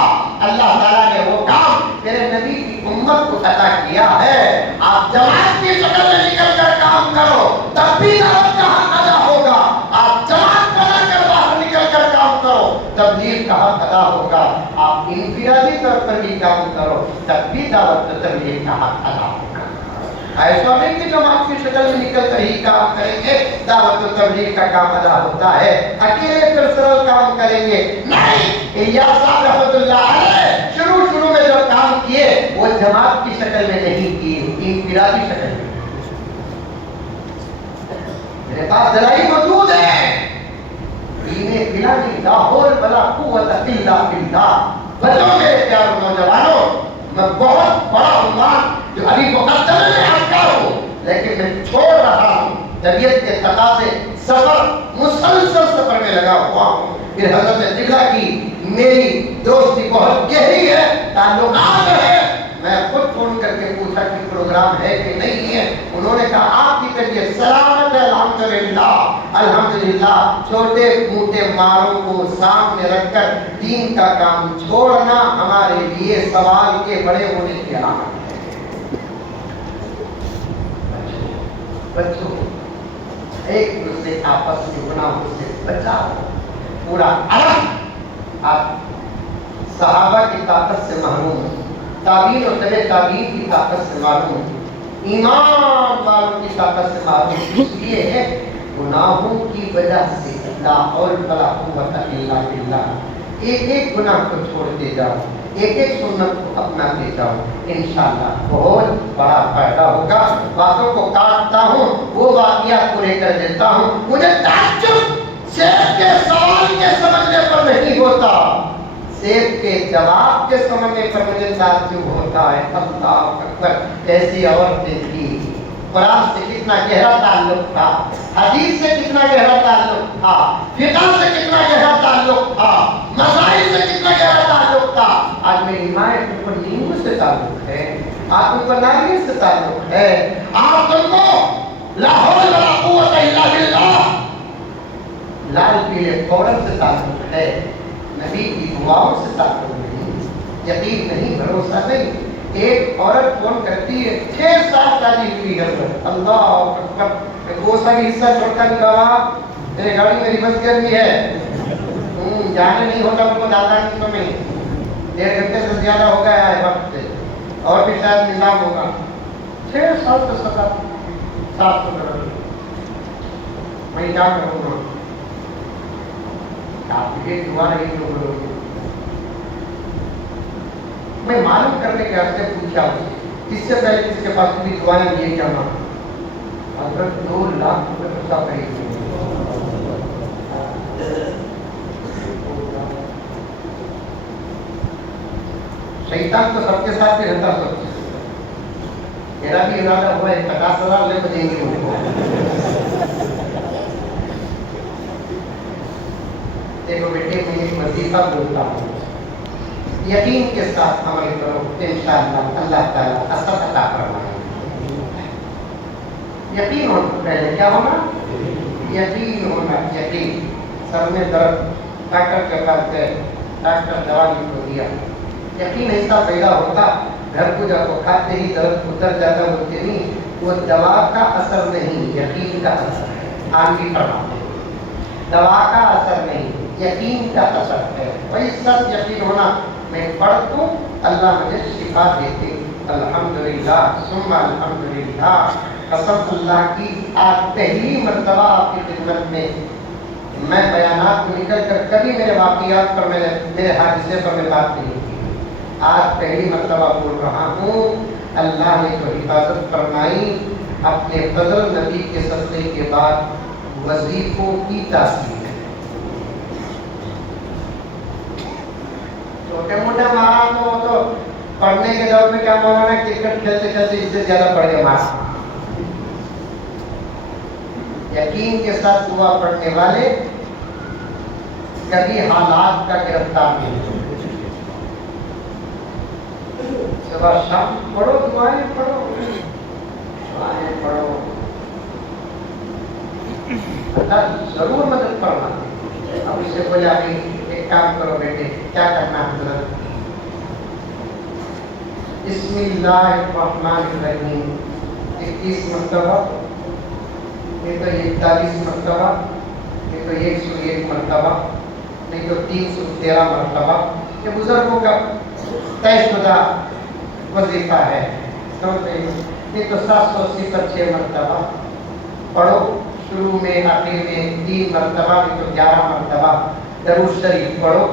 اللہ تعالیٰ نے وہ کام میرے نبی کی امت کو عطا کیا ہے۔ آپ جماعت کی شکل میں نکل کر کام کرو تب بھی دعوت کا حق ادا ہوگا، آپ جماعت بنا کر باہر نکل کر کام کرو تبلیغ کا حق ادا ہوگا، آپ انفرادی طور پر بھی کام کرو تب بھی دعوت تبلیغ کا حق ادا ہوگا۔ ایسا نہیں کہ جماعت کی شکل میں نکل کر ہی کام کریں گے دعوت و تبلیغ کا کام ادا ہوتا ہے، اکیلے پرسنل کام کریں گے نہیں۔ الیاس صاحب رحمۃ اللہ علیہ شروع میں جو کام کیے وہ جماعت کی شکل میں نہیں کیے، انفرادی شکل میں۔ میرے پاس دلائل موجود ہے، دین بلادی لا حول ولا قوت الا باللہ۔ بچوں میرے پیاروں نوجوانوں، میں بہت بڑا عنوان جو ابھی مقدمے میں آتا ہوں لیکن میں چھوڑ رہا ہوں، طبیعت کے تقاضے سفر مسلسل سفر میں لگا ہوا ہوں، پھر حضرت قبلہ کی میری دوستی بہت گہری ہے، تعلقات ہے۔ میں خود فون کر کے پوچھا کہ پروگرام ہے کہ نہیں ہے، انہوں نے کہا آپ کی طبیعت سلامت ہے الحمدللہ، الحمدللہ چھوٹے موٹے ماروں کو سامنے رکھ کر دین کا کام چھوڑنا ہمارے لیے سوال کے بڑے ہونے کی علامت ہے۔ بچوں ایک دوسرے آپس میں گناہوں سے بچاؤ، پورا عرب آپ صحابہ کی طاقت سے محروم، تابعین اور تبع تابعین کی طاقت سے محروم، ایمان والوں کی طاقت سے محروم، اس لیے ہے گناہوں کی وجہ سے لا حول ولا قوت الا باللہ۔ ایک ایک گناہ کو چھوڑتے جاؤ، ایک ایک سنت کو اپناتے جاؤ، انشاءاللہ بہت بڑا فائدہ ہوگا۔ باتوں کو کاٹتا ہوں، وہ واقعات پورے کر دیتا ہوں۔ مجھے تعجب شیخ کے سوال کے سمجھنے پر نہیں ہوتا، شیخ کے جواب کے سمجھنے پر مجھے تعجب ہوتا ہے۔ اللہ اکبر، ایسی عورتیں تھی، قرآن سے کتنا گہرا تعلق تھا، حدیث سے کتنا گہرا تعلق تھا، فقہ سے کتنا گہرا تعلق تھا، مسائل سے کتنا گہرا تعلق تھا۔ آج میری ماں تم کو نیمبو سے تعلق ہے، آپ تم کو ناریل سے تعلق ہے، آپ تم کو لا حول ولا قوت الا باللہ لال پیلے فورن سے تعلق ہے، نبی کی دعاؤں سے تعلق نہیں، یقین نہیں، بھروسہ نہیں۔ ایک عورت فون کرتی ہے 6 سال شادی ہوئی ہے، اللہ اکبر، گوشہ کی حصہ چھوڑ کر نکالا، میری گاڑی میں ریورس گیئر بھی ہے، جانے نہیں ہوتا ان کو زیادہ نہیں سمجھ، 1.5 گھنٹے سے زیادہ ہو گیا ہے وقت سے، اور بھی شاید نظام ہوگا۔ 6 سال کا سزا، 700 ڈالر، میں کیا کروں گا؟ آپ یہ دعا نہیں جو کرو گے، میں معلوم کرنے کے آپ سے پوچھا، اس سے پہلے کسی کے پاس بھی دعائیں یہ کیا نا حضرت 2 لاکھ روپے خرچہ کریں گے۔ شیطان تو سب کے ساتھ ہی رہتا، سب میرا بھی ارادہ ہوا ہے 50,000 لے کے دیں گے ان کو۔ دیکھو بیٹے، میں ایک وظیفہ بولتا ہوں، یقین کے ساتھ عمل کرو، انشاءاللہ اللہ تعالیٰ اثر عطا فرمائے گا۔ یقین ہونا، پہلے کیا ہونا؟ یقین ہونا، یقین۔ سر میں درد، ڈاکٹر کے پاس گئے، ڈاکٹر دوا لکھ کو دیا، یقین ایسا پیدا ہوتا، گھر کو جب وہ کھاتے ہی درد اتر جاتا، بولتے نہیں وہ دوا کا اثر نہیں، یقین کا اثر ہے۔ آنکھی فرماتے ہیں دوا کا اثر نہیں، یقین کا اثر ہے۔ وہی سب یقین ہونا، میں پڑھ دوں اللہ مجھے شفا دیتے، الحمدللہ ثم الحمدللہ۔ قسم اللہ کی، آج پہلی مرتبہ آپ کی خدمت میں میں بیانات کو نکل کر کبھی میرے واقعات پر میرے حادثے پر میں بات نہیں کی، آج پہلی مرتبہ بول رہا ہوں۔ اللہ نے تو حفاظت فرمائی، اپنے فضل نبی کے صدقے کے بعد وظیفوں کی تاثیر، چھوٹے موٹے مارا تو پڑھنے کے دور میں کیا مولانا کرکٹ کھیلتے کھیلتے اس سے زیادہ پڑھ کے مارا۔ یقین کے ساتھ دعا پڑھنے والے کبھی حالات کا گرفتار نہیں ہوتے۔ صبح شام پڑھو، دعائیں پڑھو، دعائیں پڑھو، اللہ ضرور مدد کرنا۔ اب اس سے بولا بھی ایک کام کرو بیٹے، کیا کرنا حضرت؟ بسم اللہ الرحمن الرحیم 21 مرتبہ، نہیں تو 41 مرتبہ، نہیں تو 101 مرتبہ، نہیں تو 313 مرتبہ۔ یہ بزرگوں کا طے شدہ وظیفہ ہے، نہیں تو 780 پر 6 مرتبہ پڑھو، شروع میں آخر میں 3 مرتبہ، نہیں تو 11 مرتبہ درود شریف پڑھو۔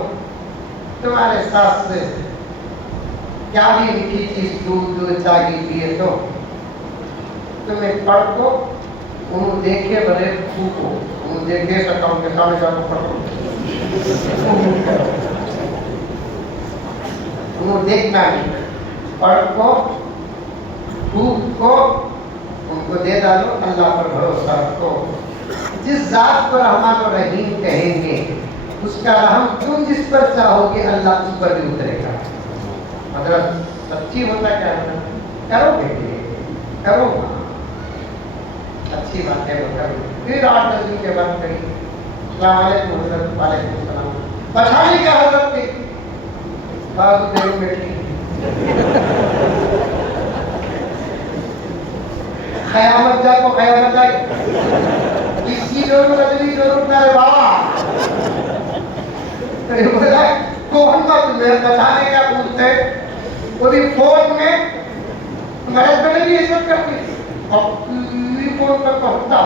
تمہارے ساتھ سے کیا بھی میٹھی چیز دودھ چائے پیے تو تمہیں پڑھ کو انہوں دیکھے بڑے پھوکو، انہوں دیکھے سکاؤں کے سامنے جاؤ پڑھو، انہوں دیکھنا نہیں، پڑھ کو پھوک کو ان کو دے ڈالو، اللہ پر بھروسہ رکھو۔ جس ذات پر رحمان و رحیم کہیں گے اس کا رحم تم جس پر چاہو گے اللہ اس پر بھی اترے گا۔ حضرت سچی ہوتا کیا ہے؟ کرو بیٹے، کرو، اچھی بات ہے وہ کر پھر 8-10 دن کے بعد کری السلام علیکم حضرت وعلیکم السلام پچھاڑی کیا حضرت کی بازو دیو بیٹی قیامت جا کو قیامت آئی اس کی ضرورت ادری ضرورت نہ رہے بابا تو یہ بولا کون کا تمہیں بتانے کا پوچھتے وہ بھی فون میں مرد بنے بھی عزت کرتی اور فون پر پہنچتا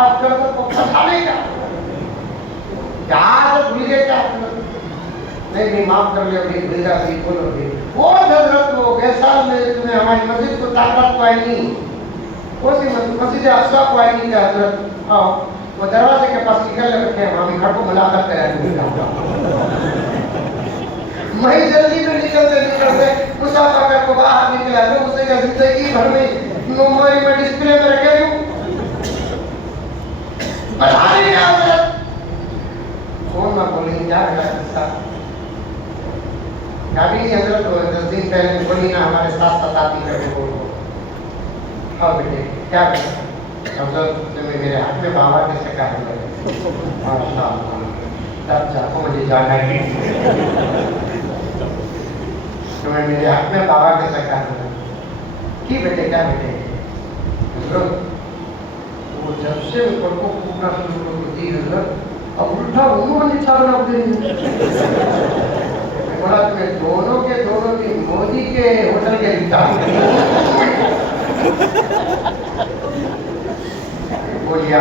آپ کر سکو بتانے کا کیا بھول گئے کیا نہیں معاف کر لیا بھی بھول جا سی بولو گے وہ حضرت وہ سال میں تمہیں ہماری مسجد کو طاقت پائی نہیں وہ سی مسجد اقصا کو آئی نہیں کہ حضرت آؤ وہ دروازے کے پاس نکل رکھے ہیں وہاں گھر کو ملاقات کریں میں جلدی میں نکلتے مسافہ کر کو باہر نکلا تو اسے کیا زندگی بھر میں نمبری میں ڈسپلے میں رکھے ہوں بتانے کیا حضرت فون میں بولیں کیا رہا قصہ کبھی نہیں حضرت 10 دن پہلے بولی نا ہمارے ساتھ آتی کر کے بولو ہاں بیٹے کیا بیٹا حضرت تمہیں میرے ہاتھ میں بابا کیسے کہا ہے ماشاء اللہ تب جا کو مجھے جانا ہے تمہیں میرے ہاتھ میں بابا کیسے کہا ہے کی بیٹے کیا بیٹے حضرت وہ جب سے اوپر کو پھونکنا شروع ہوتی حضرت اب الٹا انہوں نے چھا بنا دیں بولا تمہیں دونوں کے دونوں کی مودی کے ہوٹل کے لکھا بولیا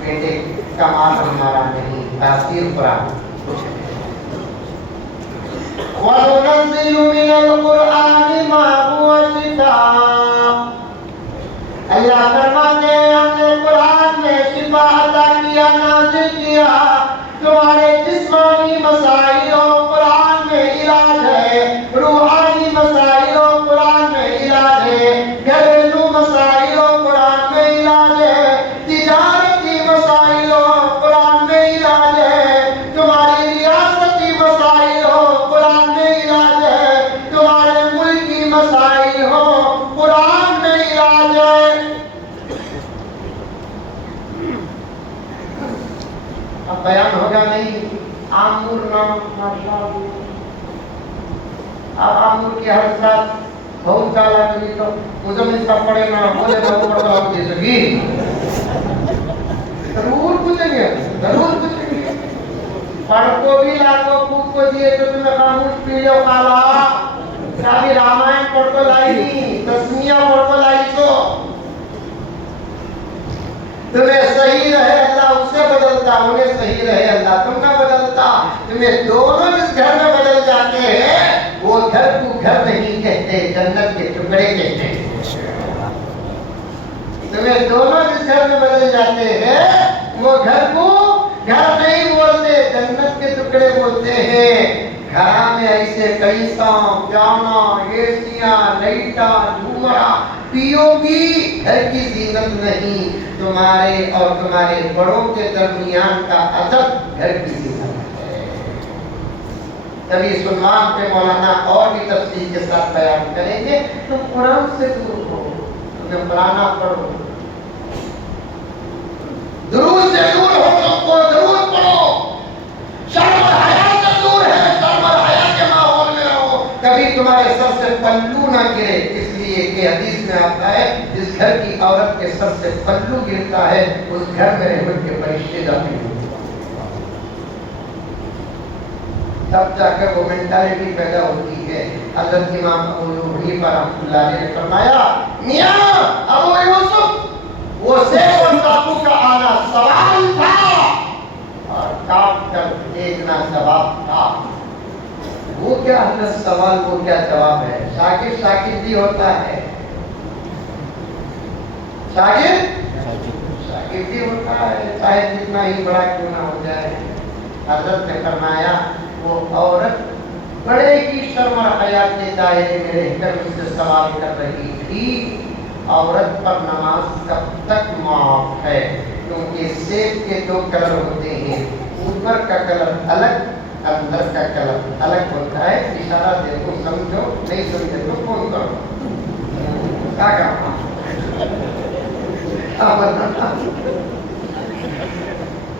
بیٹے کمال ہمارا نہیں تاثیر قرآن وَنُنَزِّلُ مِنَ الْقُرْآنِ مَا هُوَ شِفَاءٌ اللہ فرماتے ہیں ہم نے قرآن میں شفا عطا کیا نازل کیا تمہارے جسمانی مسائل قرآن میں علاج ہے روحانی مسائل قرآن میں علاج ہے گھریلو مسائل قرآن میں علاج ہے تجارتی مسائل قرآن میں علاج ہے تمہاری ریاستی مسائل قرآن میں علاج ہے تمہارے ملکی مسائل قرآن میں علاج ہے اب بیان ہوگا نہیں آمور نام ماشاءاللہ اب آمور کی ہر ساتھ بہت چالا کری تو مزمن سب پڑے نا بولے نا وہ پڑھتا آپ دے سکی ضرور پوچھیں گے پڑھ کو بھی لاکھوں خوب کو دیئے تو تمہیں خاموش پیلے و کالا کبھی رامائن پڑھ کو لائی نہیں تسمیہ پڑھ کو لائی تو تمہیں صحیح رہے اللہ اسے بدلتا انہیں صحیح رہے اللہ تم نہ بدلتا تمہیں دونوں جس گھر میں بدل جاتے ہیں وہ گھر کو گھر نہیں کہتے جنت کے ٹکڑے کہتے ہیں تمہیں دونوں جس گھر میں بدل جاتے ہیں وہ گھر کو گھر نہیں بولتے جنت کے ٹکڑے بولتے ہیں گھر میں ایسے کلیساں پیانا ایسیاں لائٹاں جھومرا پیو بھی گھر کی زینت نہیں تمہارے اور تمہارے بڑوں کے درمیان کا ادب گھر کی زینت ہے کبھی اس عنوان پہ مولانا اور بھی تفصیل کے ساتھ بیان کریں گے تم قرآن سے دور ہو تمہیں قرآن پڑھو درود سے دور ہو تم کو درود پڑھو شرم اور حیا سے دور ہے شرم اور حیا کے ماحول میں رہو کبھی تمہارے سر سے پلو نہ گرے اس لیے کہ حدیث میں آتا ہے جس گھر کی عورت کے سر سے پلو گرتا ہے اس گھر میں رحمت کے فرشتے داخل ہوتے ہیں تب جا کر وہ مینٹالٹی پیدا ہوتی ہے حضرت امام ابو حنیفہ رحمۃ اللہ علیہ نے فرمایا میاں ابو یوسف وہ سیب اور چاقو کا آنا سوال تھا اور کاٹ کر دیکھنا ثواب تھا وہ کیا حضرت سوال وہ کیا جواب ہے شاگرد شاگرد بھی ہوتا ہے شاگرد بھی ہوتا ہے چاہے جتنا ہی بڑا کیوں نہ ہو جائے حضرت نے فرمایا وہ عورت بڑے ہی شرم اور حیا کے دائرے میں رہ کر مجھ سے سوال کر رہی تھی عورت پر نماز کب تک معاف ہے کیونکہ سیب کے 2 کلر ہوتے ہیں اوپر کا کلر الگ اندر کا کلر الگ ہوتا ہے اشارہ دے کو سمجھو نہیں سمجھے تو فون کرو کیا کرنا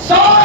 100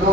2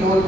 2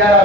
11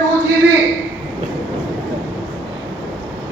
2 GB।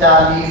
40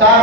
4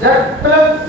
Z+Z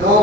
2